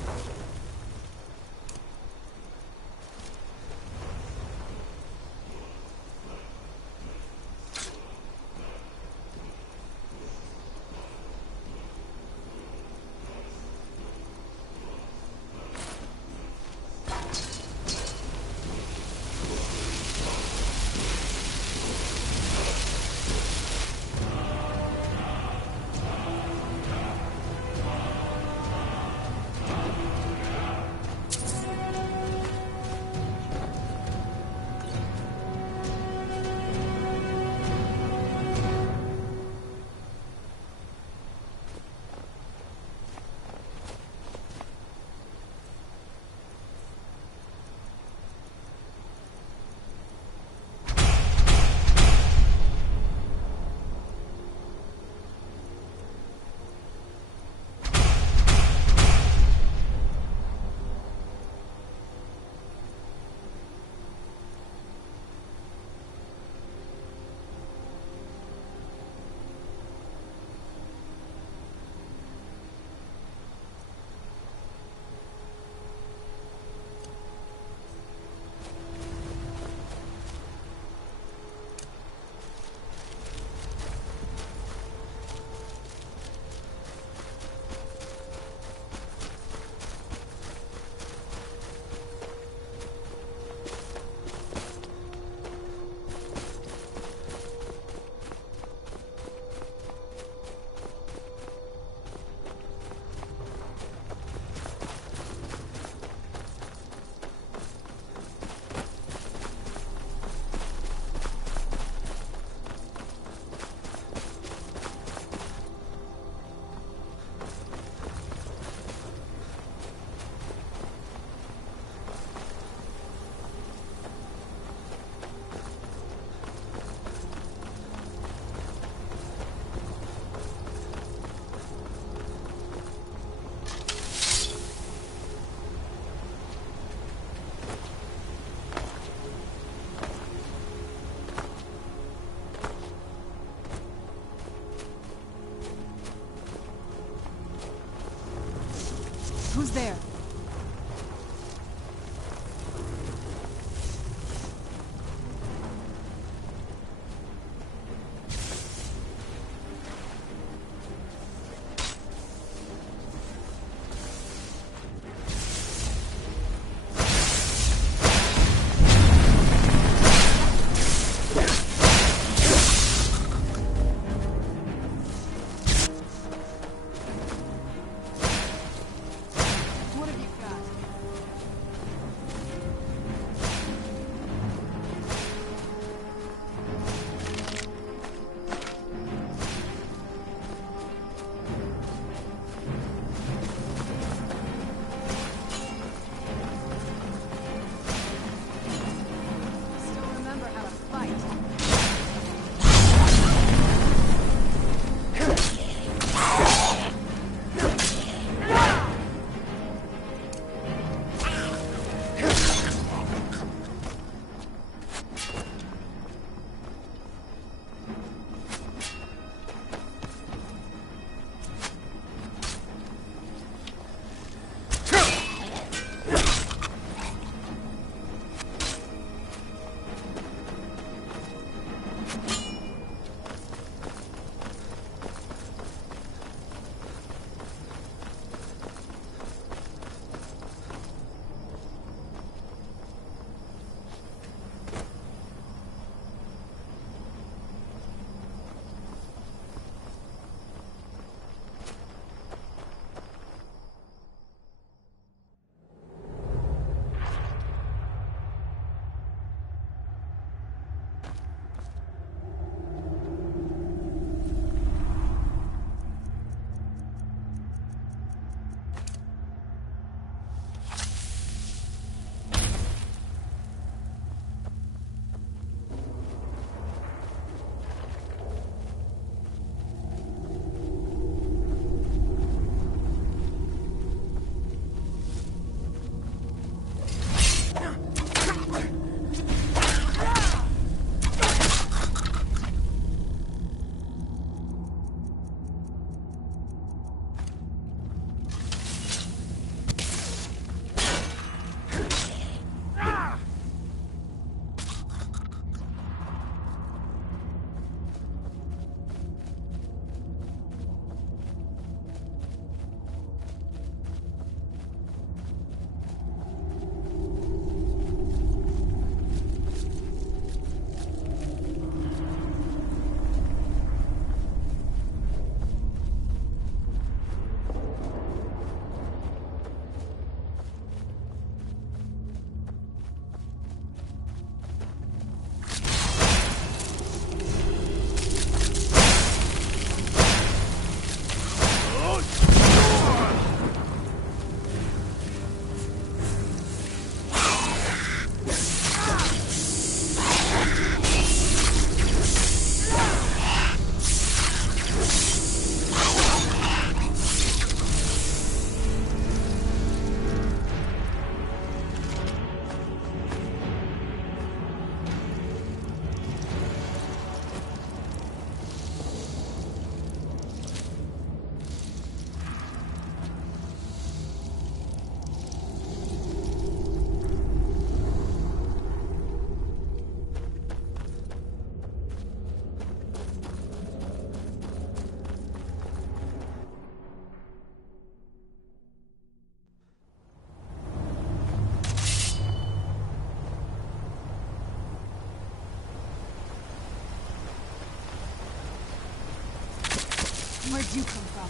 Where'd you come from?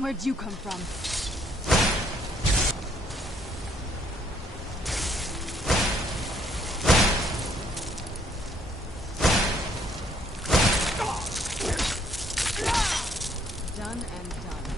Where'd you come from? Done and done.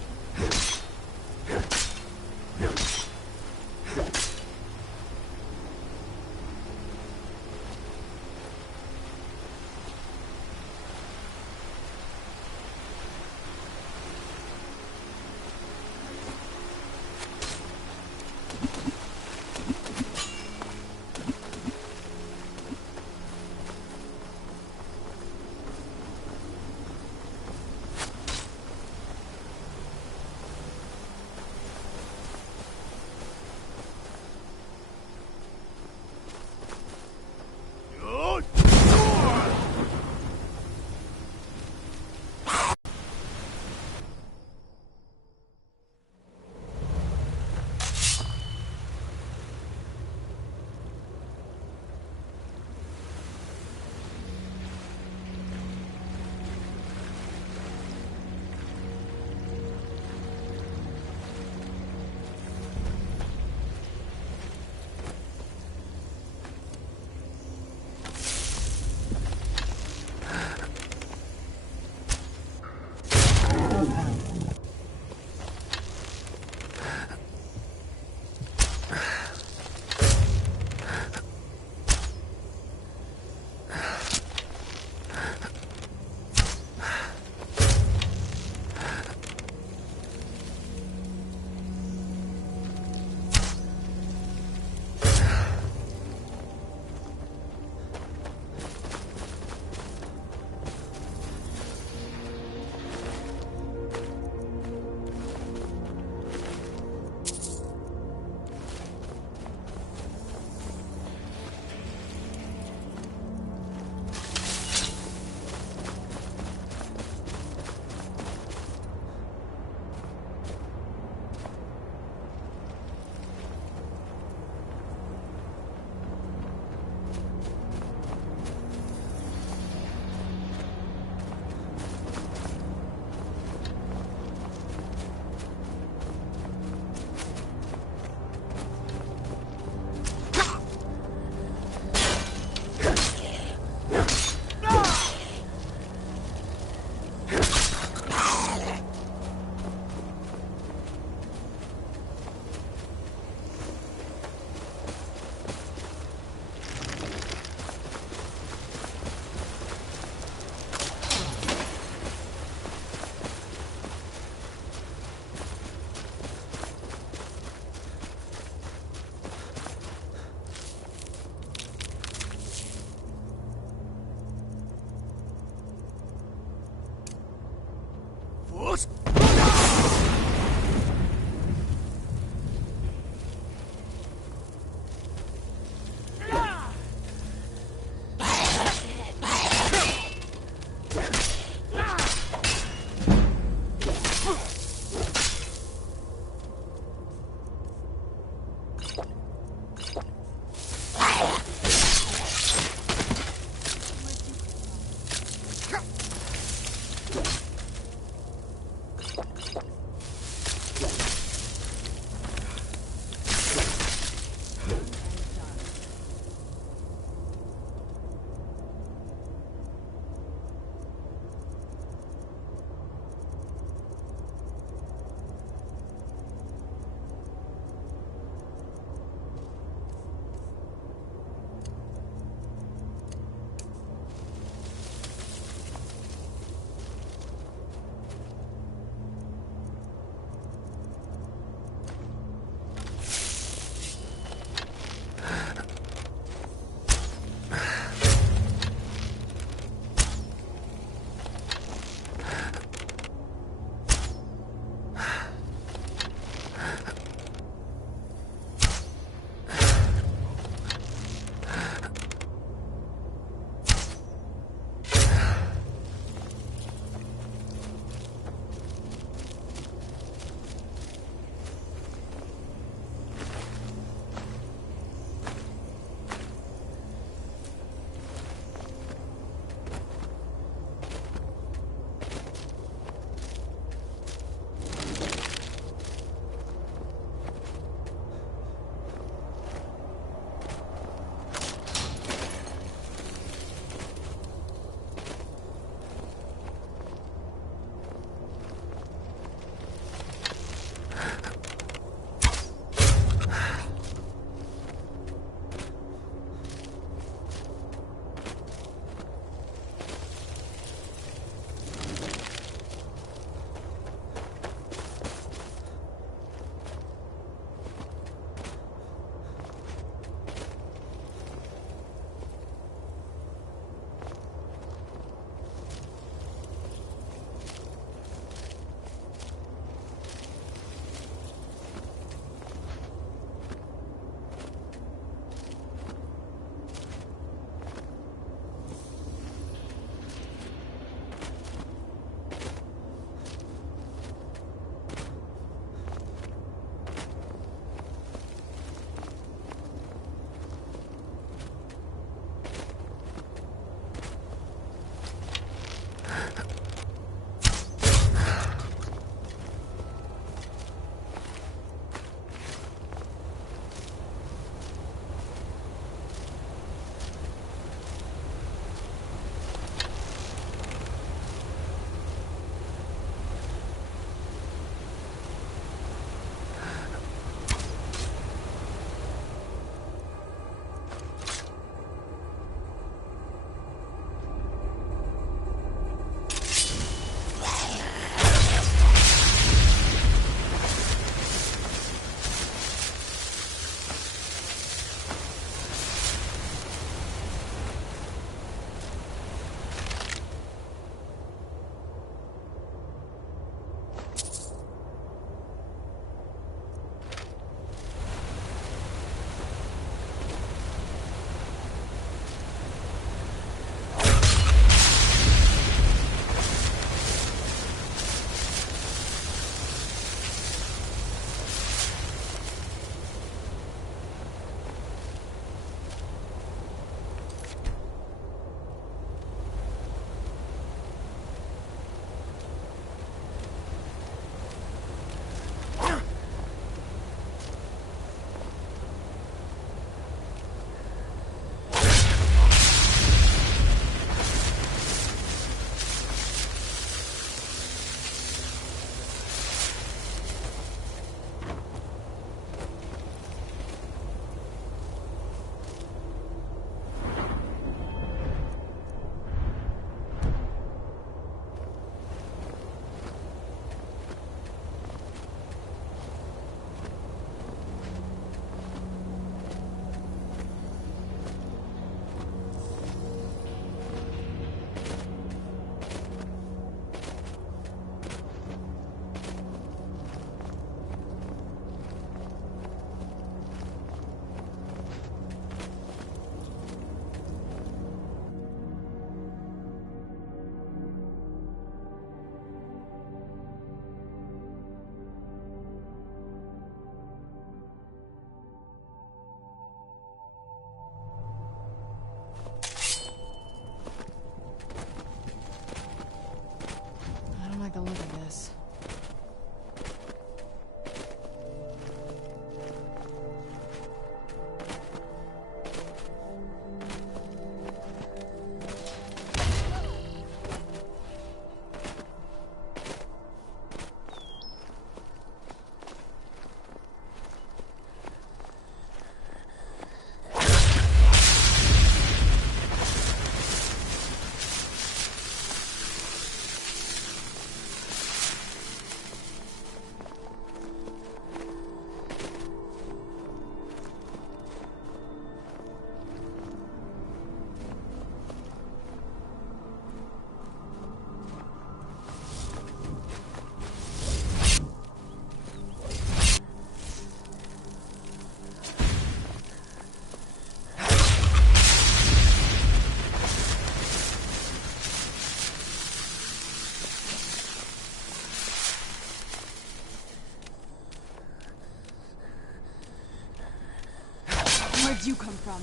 Where'd you come from?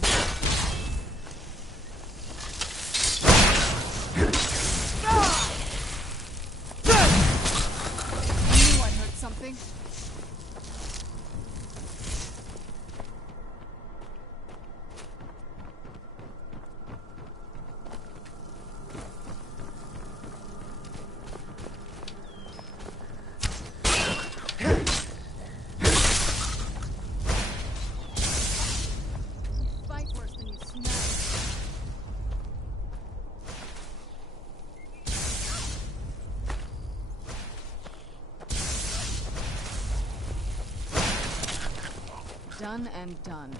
I knew I heard something. Done and done.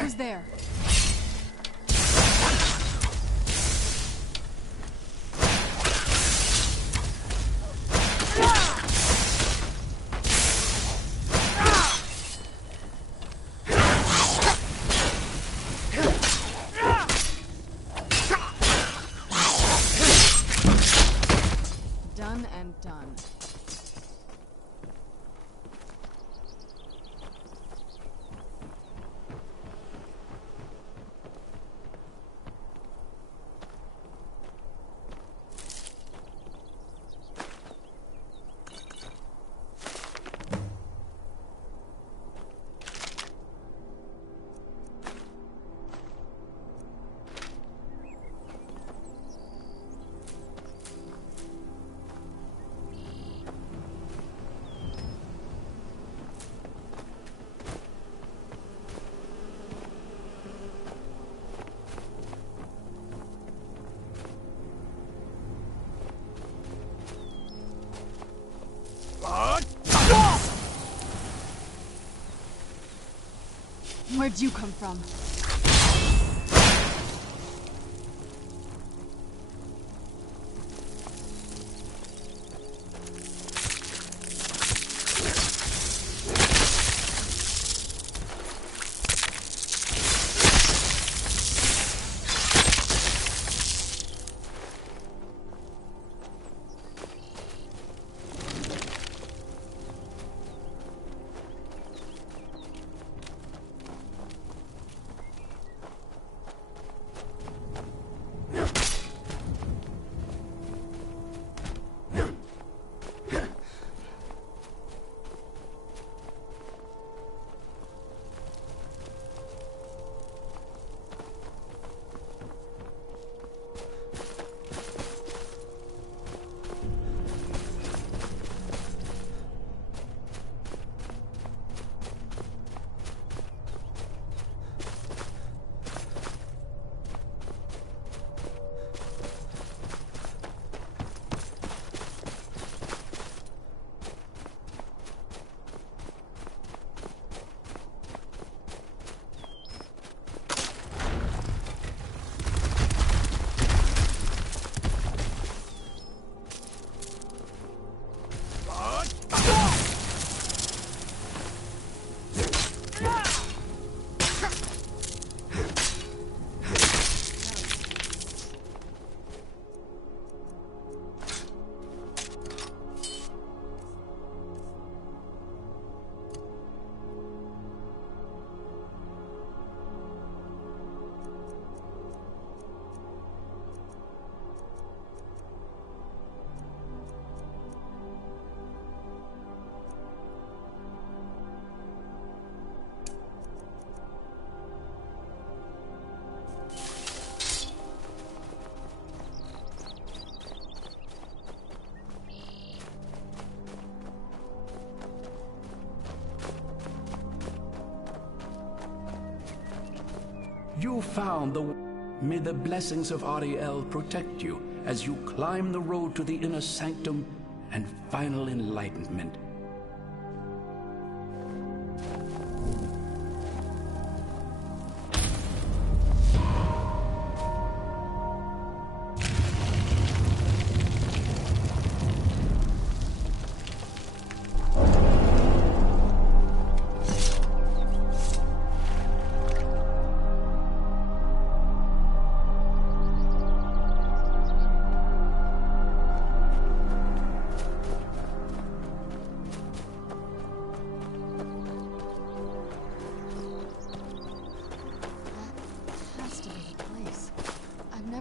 Who's there? Done and done. Where'd you come from? You found the... May the blessings of Ariel protect you as you climb the road to the inner sanctum and final enlightenment.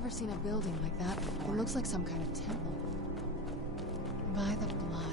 Seen a building like that before. It looks like some kind of temple. By the blood.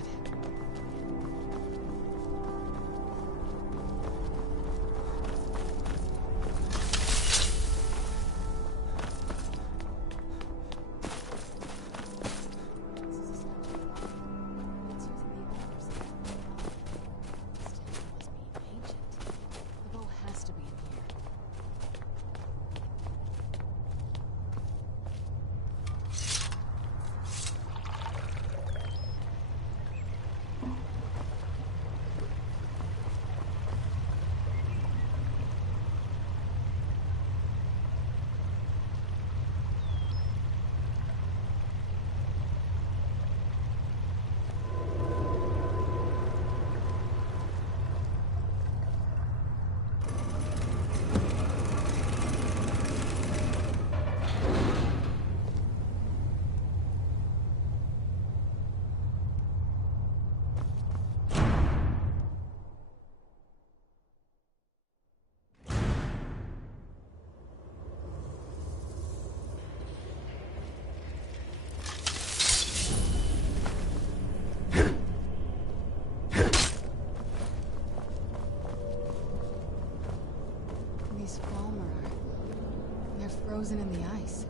Frozen in the ice.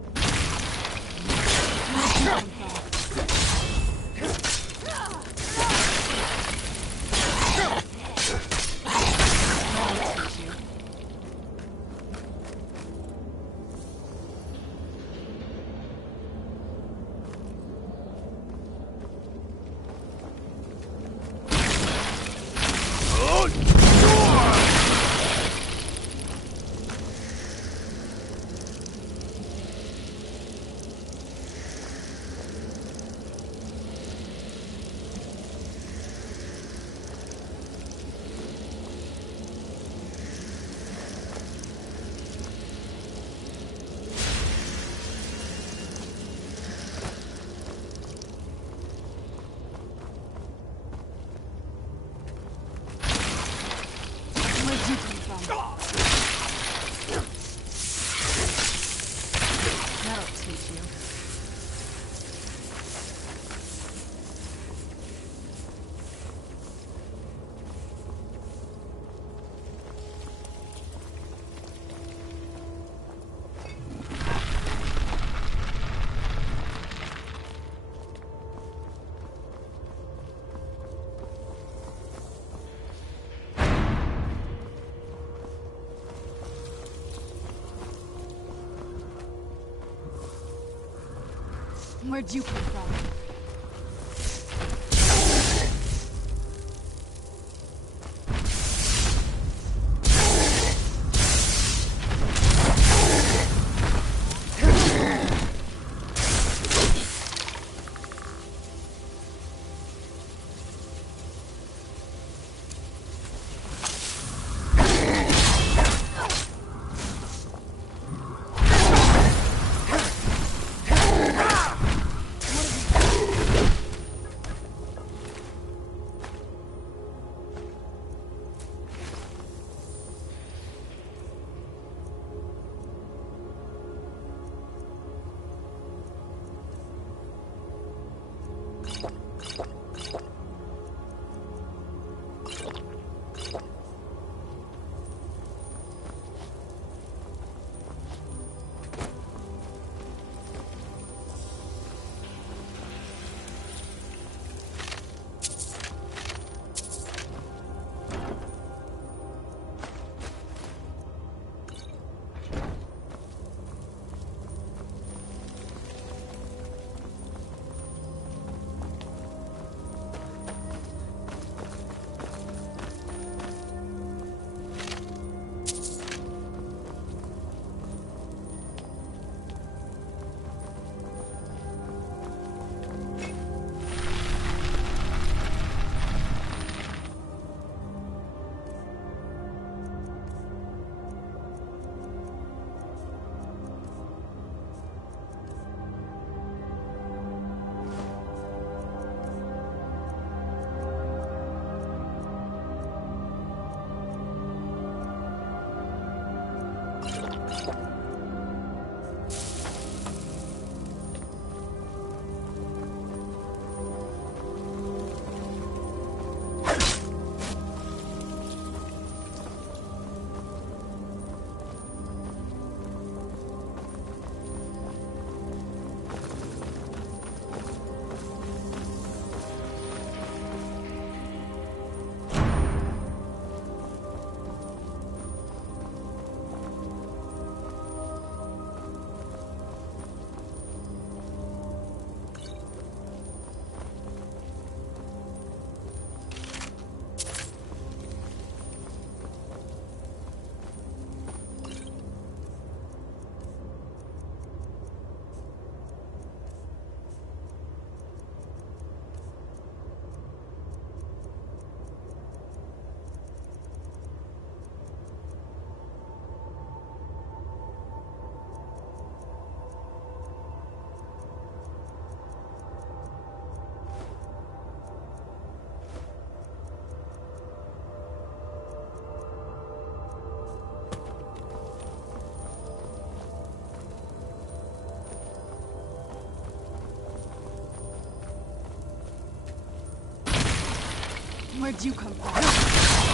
That'll teach you. Where'd you come from? Where'd you come from?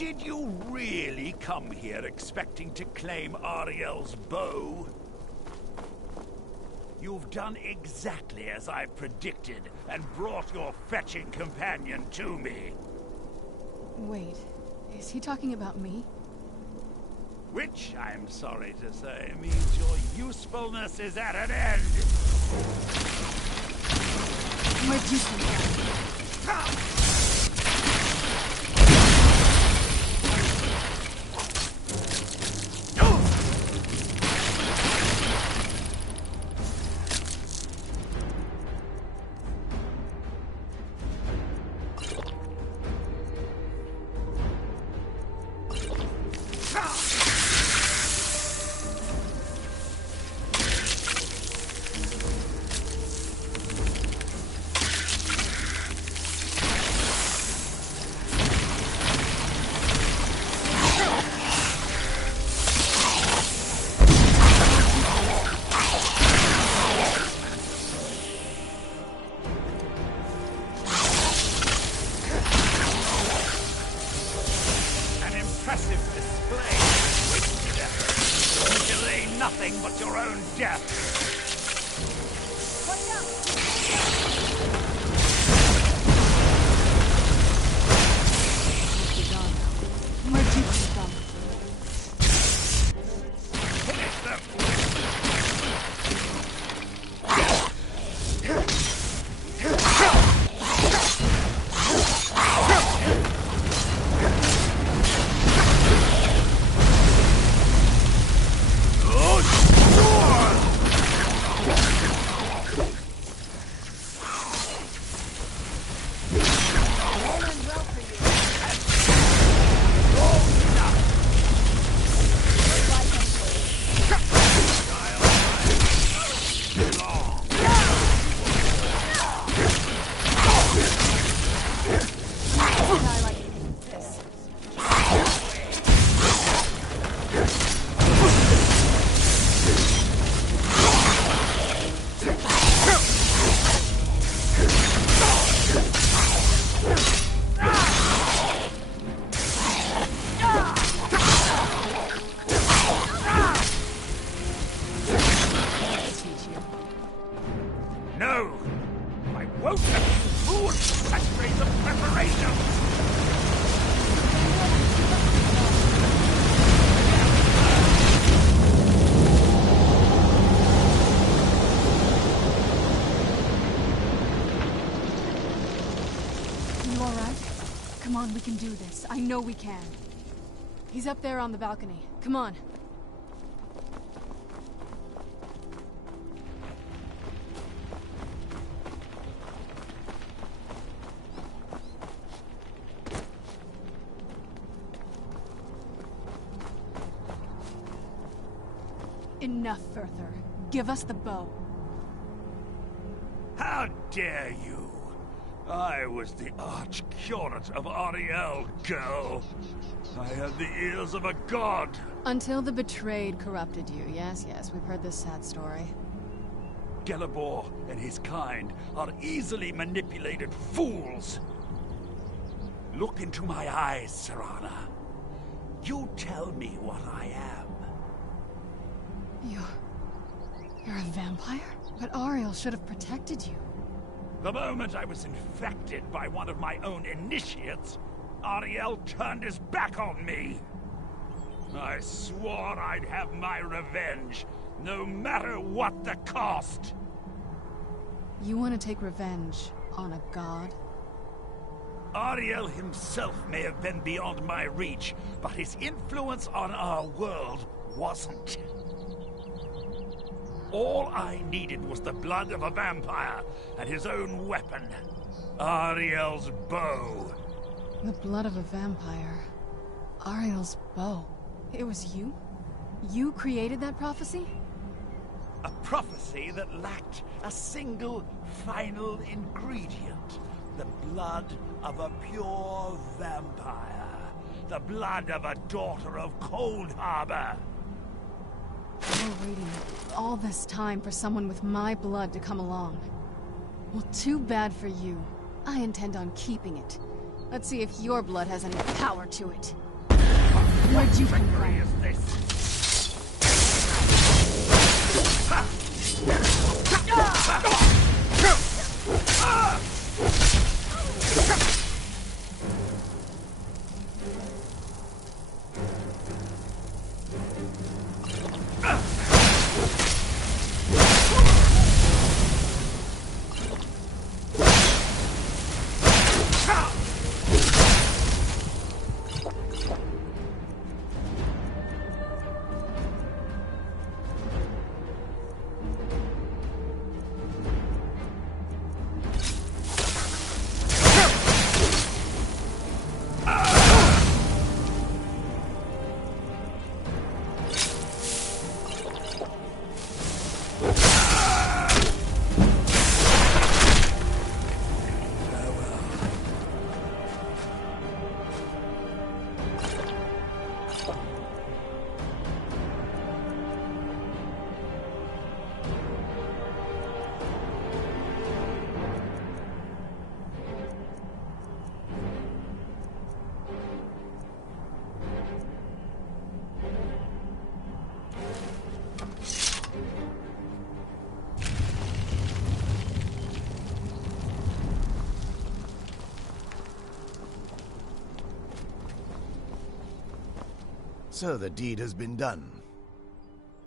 Did you really come here expecting to claim Ariel's bow? You've done exactly as I predicted and brought your fetching companion to me. Wait, is he talking about me? Which, I'm sorry to say, means your usefulness is at an end. Where'd you come from? but your own death. Watch out! Where'd you come from? Finish them! No! I won't have you ruin centuries of preparation! You alright? Come on, we can do this. I know we can. He's up there on the balcony. Come on. Enough, Further. Give us the bow. How dare you! I was the arch-curate of Ariel, girl. I had the ears of a god. Until the betrayed corrupted you. Yes, yes, we've heard this sad story. Gelibor and his kind are easily manipulated fools. Look into my eyes, Serana. You tell me what I am. You're a vampire? But Ariel should have protected you. The moment I was infected by one of my own initiates, Ariel turned his back on me. I swore I'd have my revenge, no matter what the cost. You want to take revenge on a god? Ariel himself may have been beyond my reach, but his influence on our world wasn't. All I needed was the blood of a vampire and his own weapon, Ariel's bow. The blood of a vampire. Ariel's bow. It was you? You created that prophecy? A prophecy that lacked a single final ingredient. The blood of a pure vampire. The blood of a daughter of Cold Harbor. We're waiting all this time for someone with my blood to come along. Well, too bad for you. I intend on keeping it. Let's see if your blood has any power to it. Where'd you come from? Is this? So the deed has been done.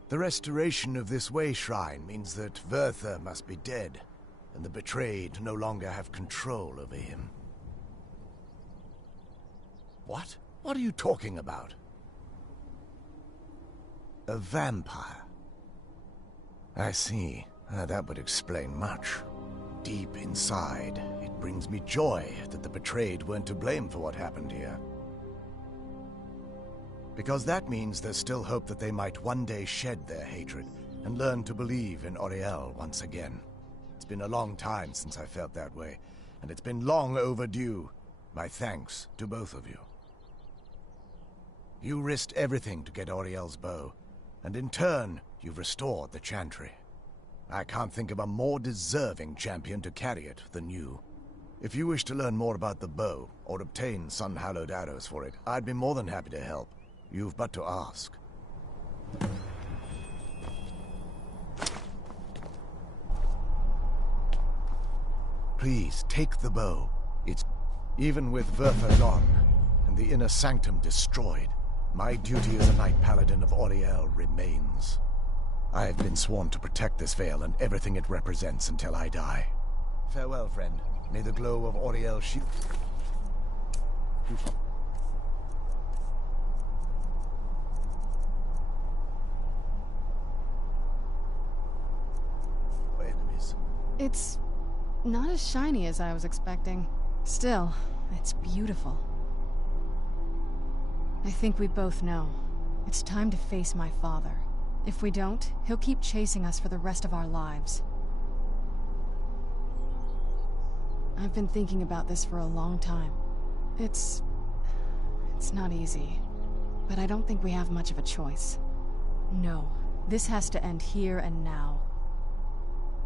The restoration of this way shrine means that Verther must be dead, and the betrayed no longer have control over him. What? What are you talking about? A vampire. I see. That would explain much. Deep inside, it brings me joy that the betrayed weren't to blame for what happened here. Because that means there's still hope that they might one day shed their hatred and learn to believe in Auriel once again. It's been a long time since I felt that way, and it's been long overdue. My thanks to both of you. You risked everything to get Auriel's bow, and in turn, you've restored the Chantry. I can't think of a more deserving champion to carry it than you. If you wish to learn more about the bow, or obtain sun-hallowed arrows for it, I'd be more than happy to help. You've but to ask. Please, take the bow. It's... Even with Verther gone, and the inner sanctum destroyed, my duty as a Knight Paladin of Auriel remains. I have been sworn to protect this veil and everything it represents until I die. Farewell, friend. May the glow of Auriel shield... Enemies. It's not as shiny as I was expecting. Still, it's beautiful. I think we both know. It's time to face my father. If we don't, he'll keep chasing us for the rest of our lives. I've been thinking about this for a long time. It's not easy, but I don't think we have much of a choice. No, this has to end here and now.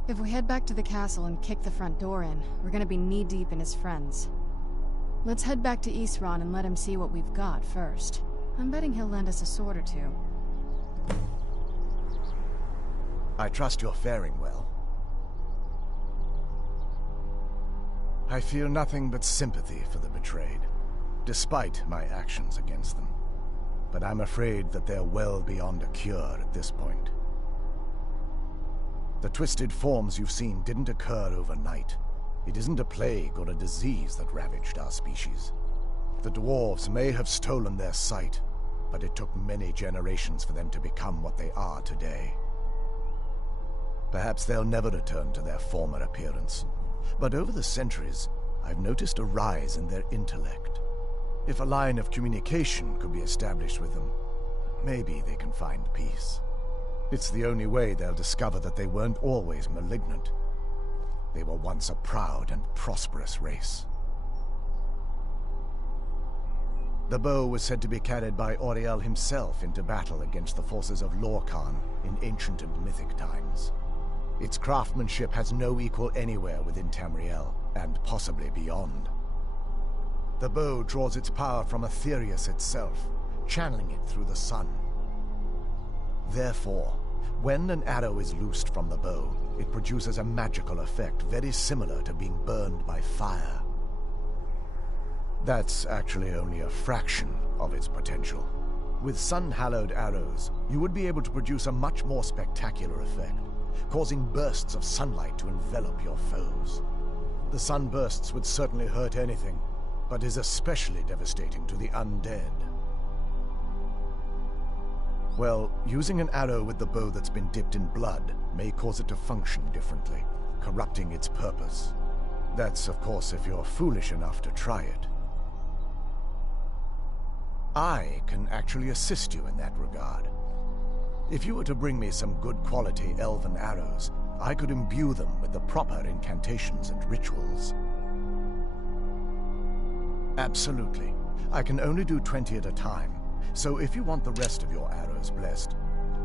If we head back to the castle and kick the front door in, we're gonna be knee-deep in his friends. Let's head back to Isran and let him see what we've got first. I'm betting he'll lend us a sword or two. I trust you're faring well. I feel nothing but sympathy for the betrayed, despite my actions against them. But I'm afraid that they're well beyond a cure at this point. The twisted forms you've seen didn't occur overnight. It isn't a plague or a disease that ravaged our species. The dwarves may have stolen their sight, but it took many generations for them to become what they are today. Perhaps they'll never return to their former appearance, but over the centuries, I've noticed a rise in their intellect. If a line of communication could be established with them, maybe they can find peace. It's the only way they'll discover that they weren't always malignant. They were once a proud and prosperous race. The bow was said to be carried by Auriel himself into battle against the forces of Lorkhan in ancient and mythic times. Its craftsmanship has no equal anywhere within Tamriel, and possibly beyond. The bow draws its power from Aetherius itself, channeling it through the sun. Therefore, when an arrow is loosed from the bow, it produces a magical effect very similar to being burned by fire. That's actually only a fraction of its potential. With sun-hallowed arrows, you would be able to produce a much more spectacular effect, causing bursts of sunlight to envelop your foes. The sunbursts would certainly hurt anything, but is especially devastating to the undead. Well, using an arrow with the bow that's been dipped in blood may cause it to function differently, corrupting its purpose. That's, of course, if you're foolish enough to try it. I can actually assist you in that regard. If you were to bring me some good quality elven arrows, I could imbue them with the proper incantations and rituals. Absolutely. I can only do 20 at a time, so if you want the rest of your arrows blessed,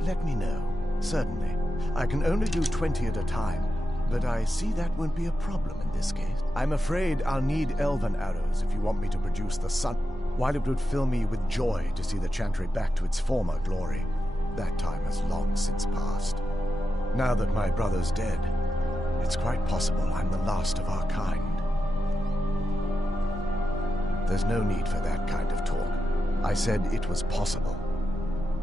let me know. Certainly. I can only do 20 at a time, but I see that won't be a problem in this case. I'm afraid I'll need elven arrows if you want me to produce the sun. While it would fill me with joy to see the Chantry back to its former glory, that time has long since passed. Now that my brother's dead, it's quite possible I'm the last of our kind. There's no need for that kind of talk. I said it was possible.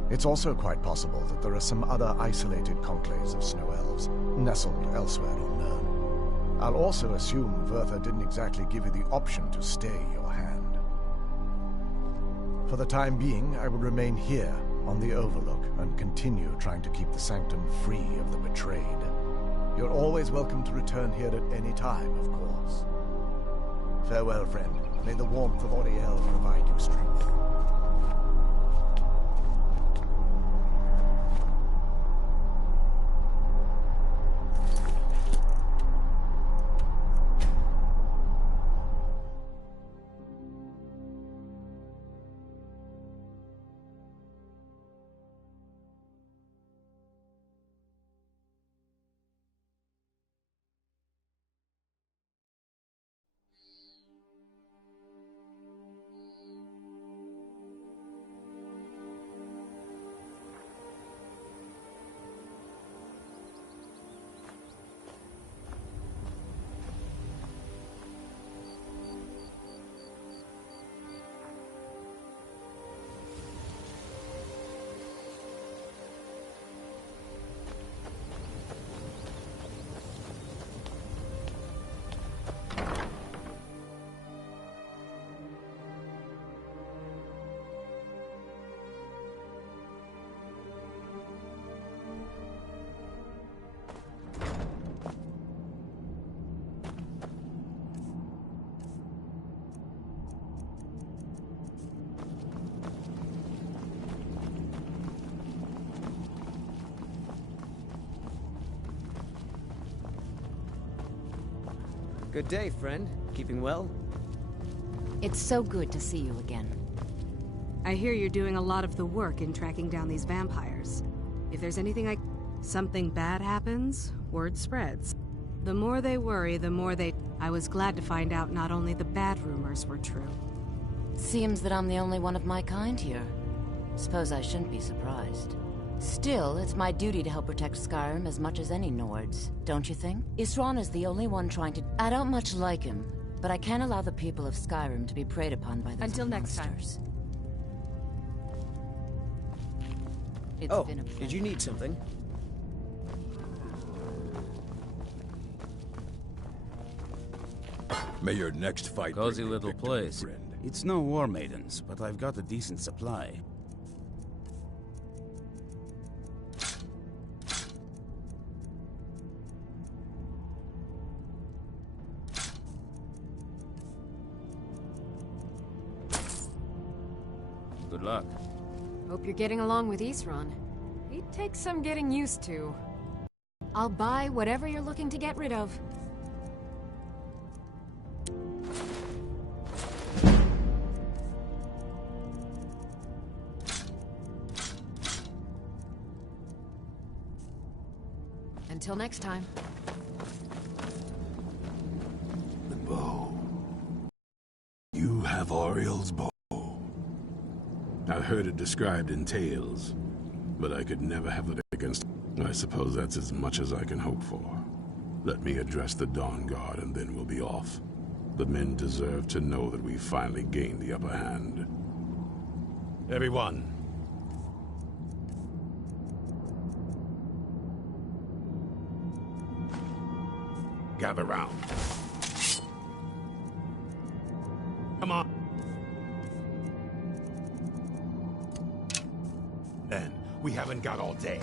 It's also quite possible that there are some other isolated conclaves of snow elves, nestled elsewhere unknown. I'll also assume Vertha didn't exactly give you the option to stay your hand. For the time being, I will remain here on the Overlook and continue trying to keep the Sanctum free of the betrayed. You're always welcome to return here at any time, of course. Farewell, friend. May the warmth of Auriel provide you strength. Good day, friend. Keeping well? It's so good to see you again. I hear you're doing a lot of the work in tracking down these vampires. If there's anything something bad happens, word spreads. The more they worry, the more they... I was glad to find out not only the bad rumors were true. Seems that I'm the only one of my kind here. Suppose I shouldn't be surprised. Still, it's my duty to help protect Skyrim as much as any Nords, don't you think? Isran is the only one trying to... I don't much like him, but I can't allow the people of Skyrim to be preyed upon by those Until next monsters. Oh, did you need something? May your next fight... Cozy little place. It's no War Maidens, but I've got a decent supply. Good luck. Hope you're getting along with Isran. He takes some getting used to. I'll buy whatever you're looking to get rid of. Until next time. The bow. You have Auriel's bow. I've heard it described in tales, but I could never have it against... I suppose that's as much as I can hope for. Let me address the Dawn Guard and then we'll be off. The men deserve to know that we've finally gained the upper hand. Everyone. Gather round. Come on. Then, we haven't got all day.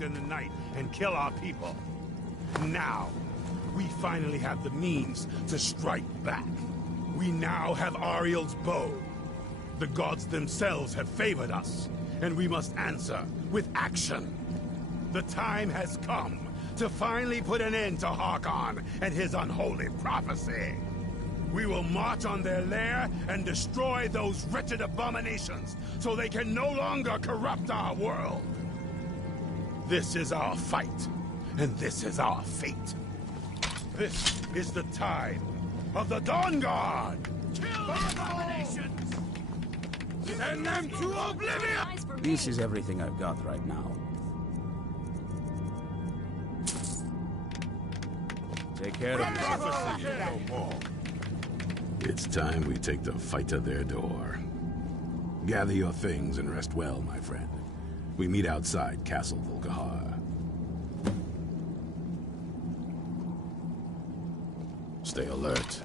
In the night and kill our people. Now, we finally have the means to strike back. We now have Auriel's bow. The gods themselves have favored us, and we must answer with action. The time has come to finally put an end to Harkon and his unholy prophecy. We will march on their lair and destroy those wretched abominations, so they can no longer corrupt our world. This is our fight, and this is our fate. This is the time of the Dawn Guard! Kill the abominations! Send them to oblivion! This is everything I've got right now. Take care of yourself. It's time we take the fight to their door. Gather your things and rest well, my friend. We meet outside Castle Volkihar. Stay alert.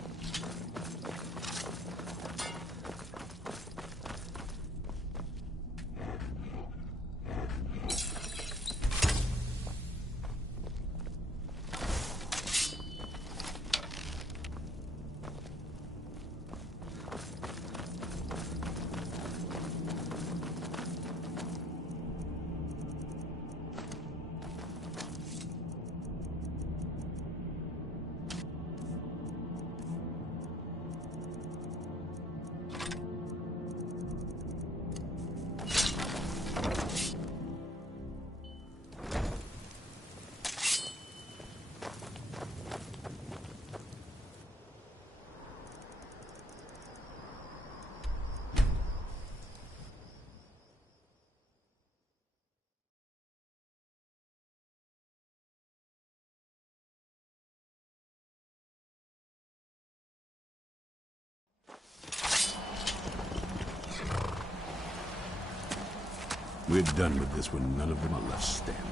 We're done with this when none of them are left standing.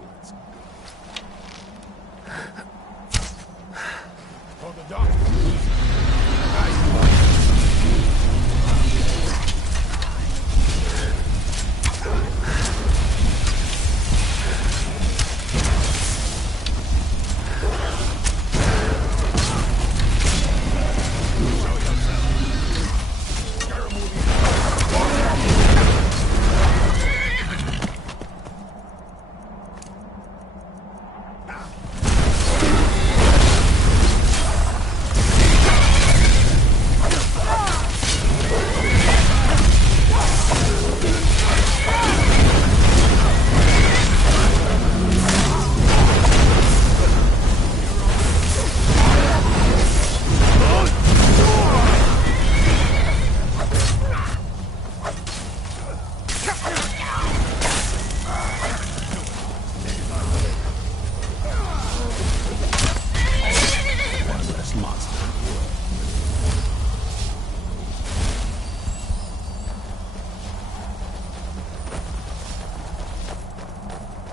Let's go. For the doctor!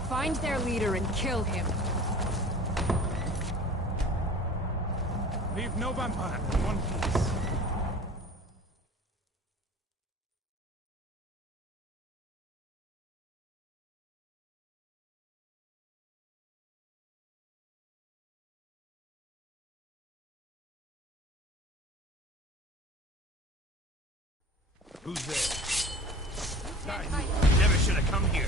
Find their leader and kill him. Leave no vampire in one piece. Who's there? Never should have come here.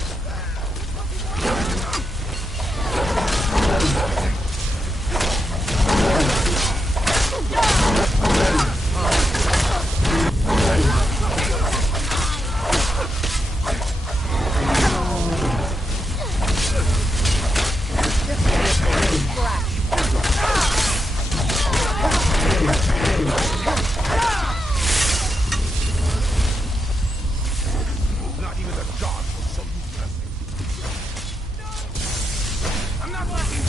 Not even the gods will show you mercy. I'm not letting you.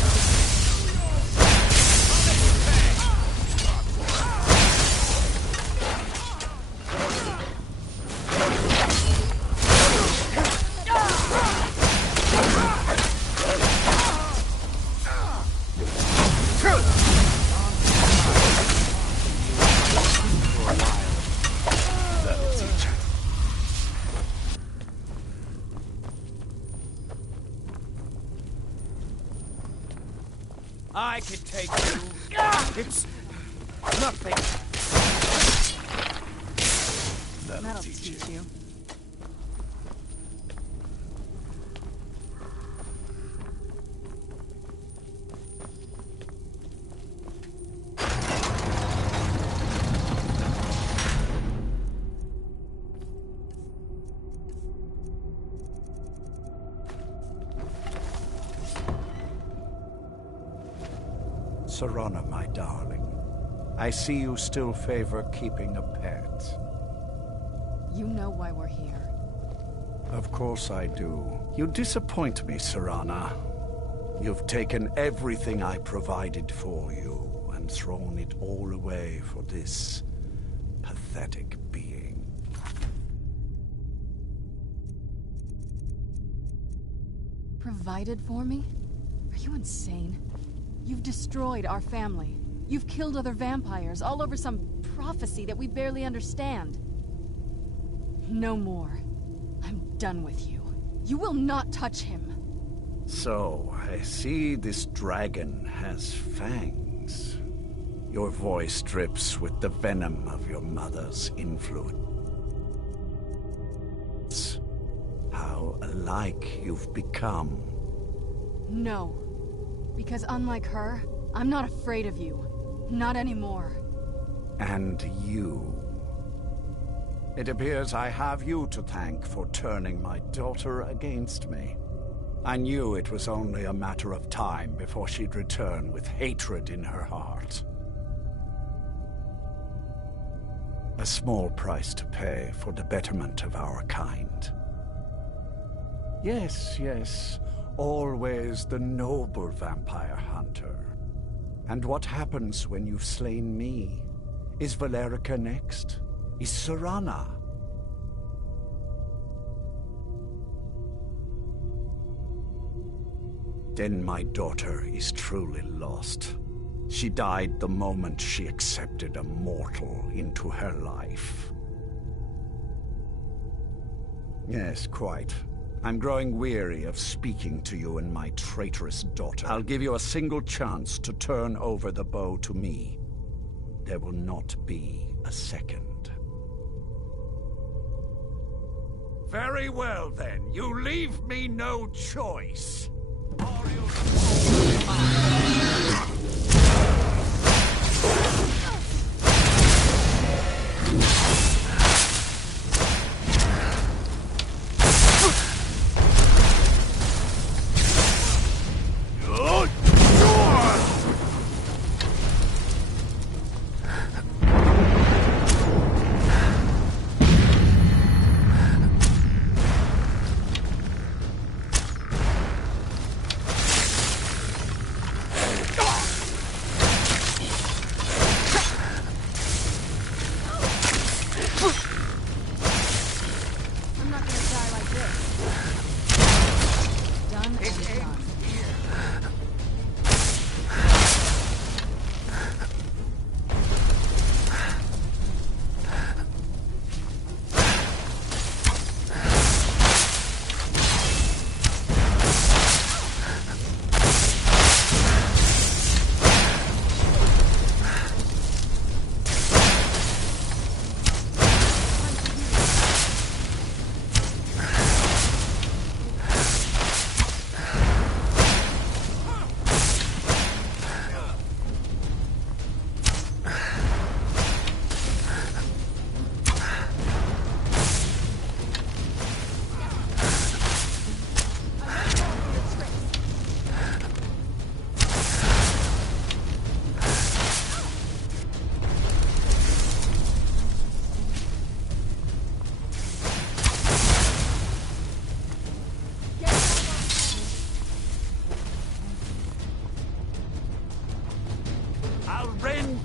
I could take you. It's nothing. That'll teach you. Serana, my darling. I see you still favor keeping a pet. You know why we're here. Of course I do. You disappoint me, Serana. You've taken everything I provided for you and thrown it all away for this pathetic being. Provided for me? Are you insane? You've destroyed our family. You've killed other vampires, all over some prophecy that we barely understand. No more. I'm done with you. You will not touch him. So, I see this dragon has fangs. Your voice drips with the venom of your mother's influence. How alike you've become. No. Because unlike her, I'm not afraid of you. Not anymore. And you. It appears I have you to thank for turning my daughter against me. I knew it was only a matter of time before she'd return with hatred in her heart. A small price to pay for the betterment of our kind. Yes, yes, always the noble vampire hunter. And what happens when you've slain me? Is Valerica next? Is Serana? Then my daughter is truly lost. She died the moment she accepted a mortal into her life. Yes, quite. I'm growing weary of speaking to you and my traitorous daughter. I'll give you a single chance to turn over the bow to me. There will not be a second. Very well, then. You leave me no choice.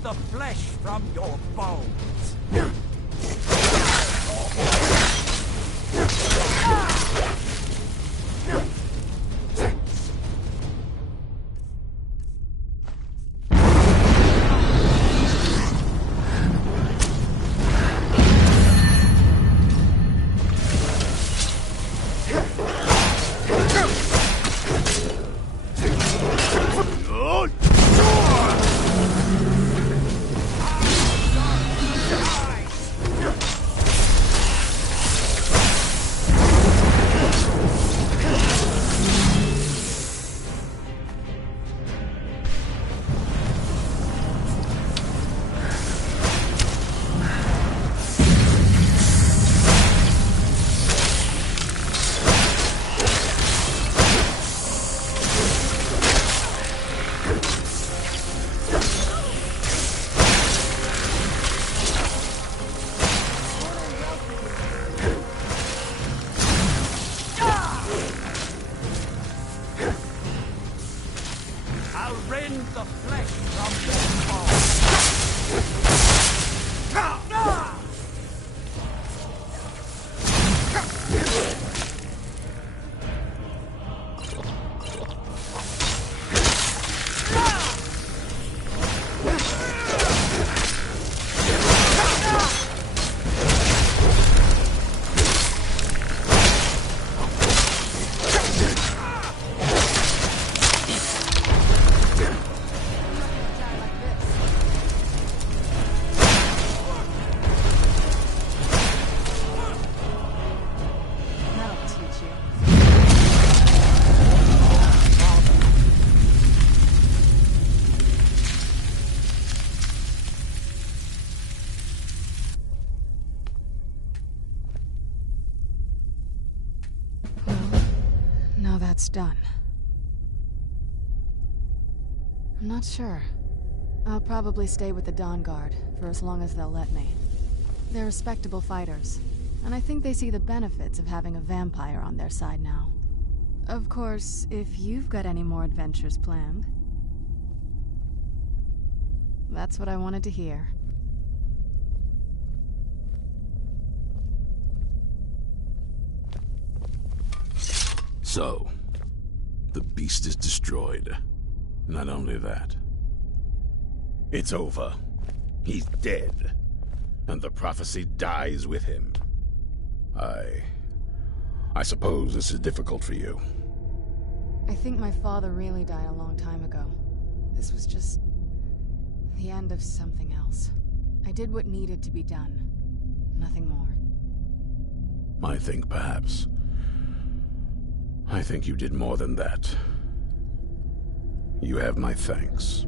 The flesh from your bones. that's done. I'm not sure. I'll probably stay with the Dawn Guard for as long as they'll let me. They're respectable fighters, and I think they see the benefits of having a vampire on their side now. Of course, if you've got any more adventures planned. That's what I wanted to hear. So, the beast is destroyed. Not only that, it's over. He's dead. And the prophecy dies with him. I suppose this is difficult for you. I think my father really died a long time ago. This was just the end of something else. I did what needed to be done. Nothing more. I think you did more than that. You have my thanks.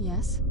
Yes?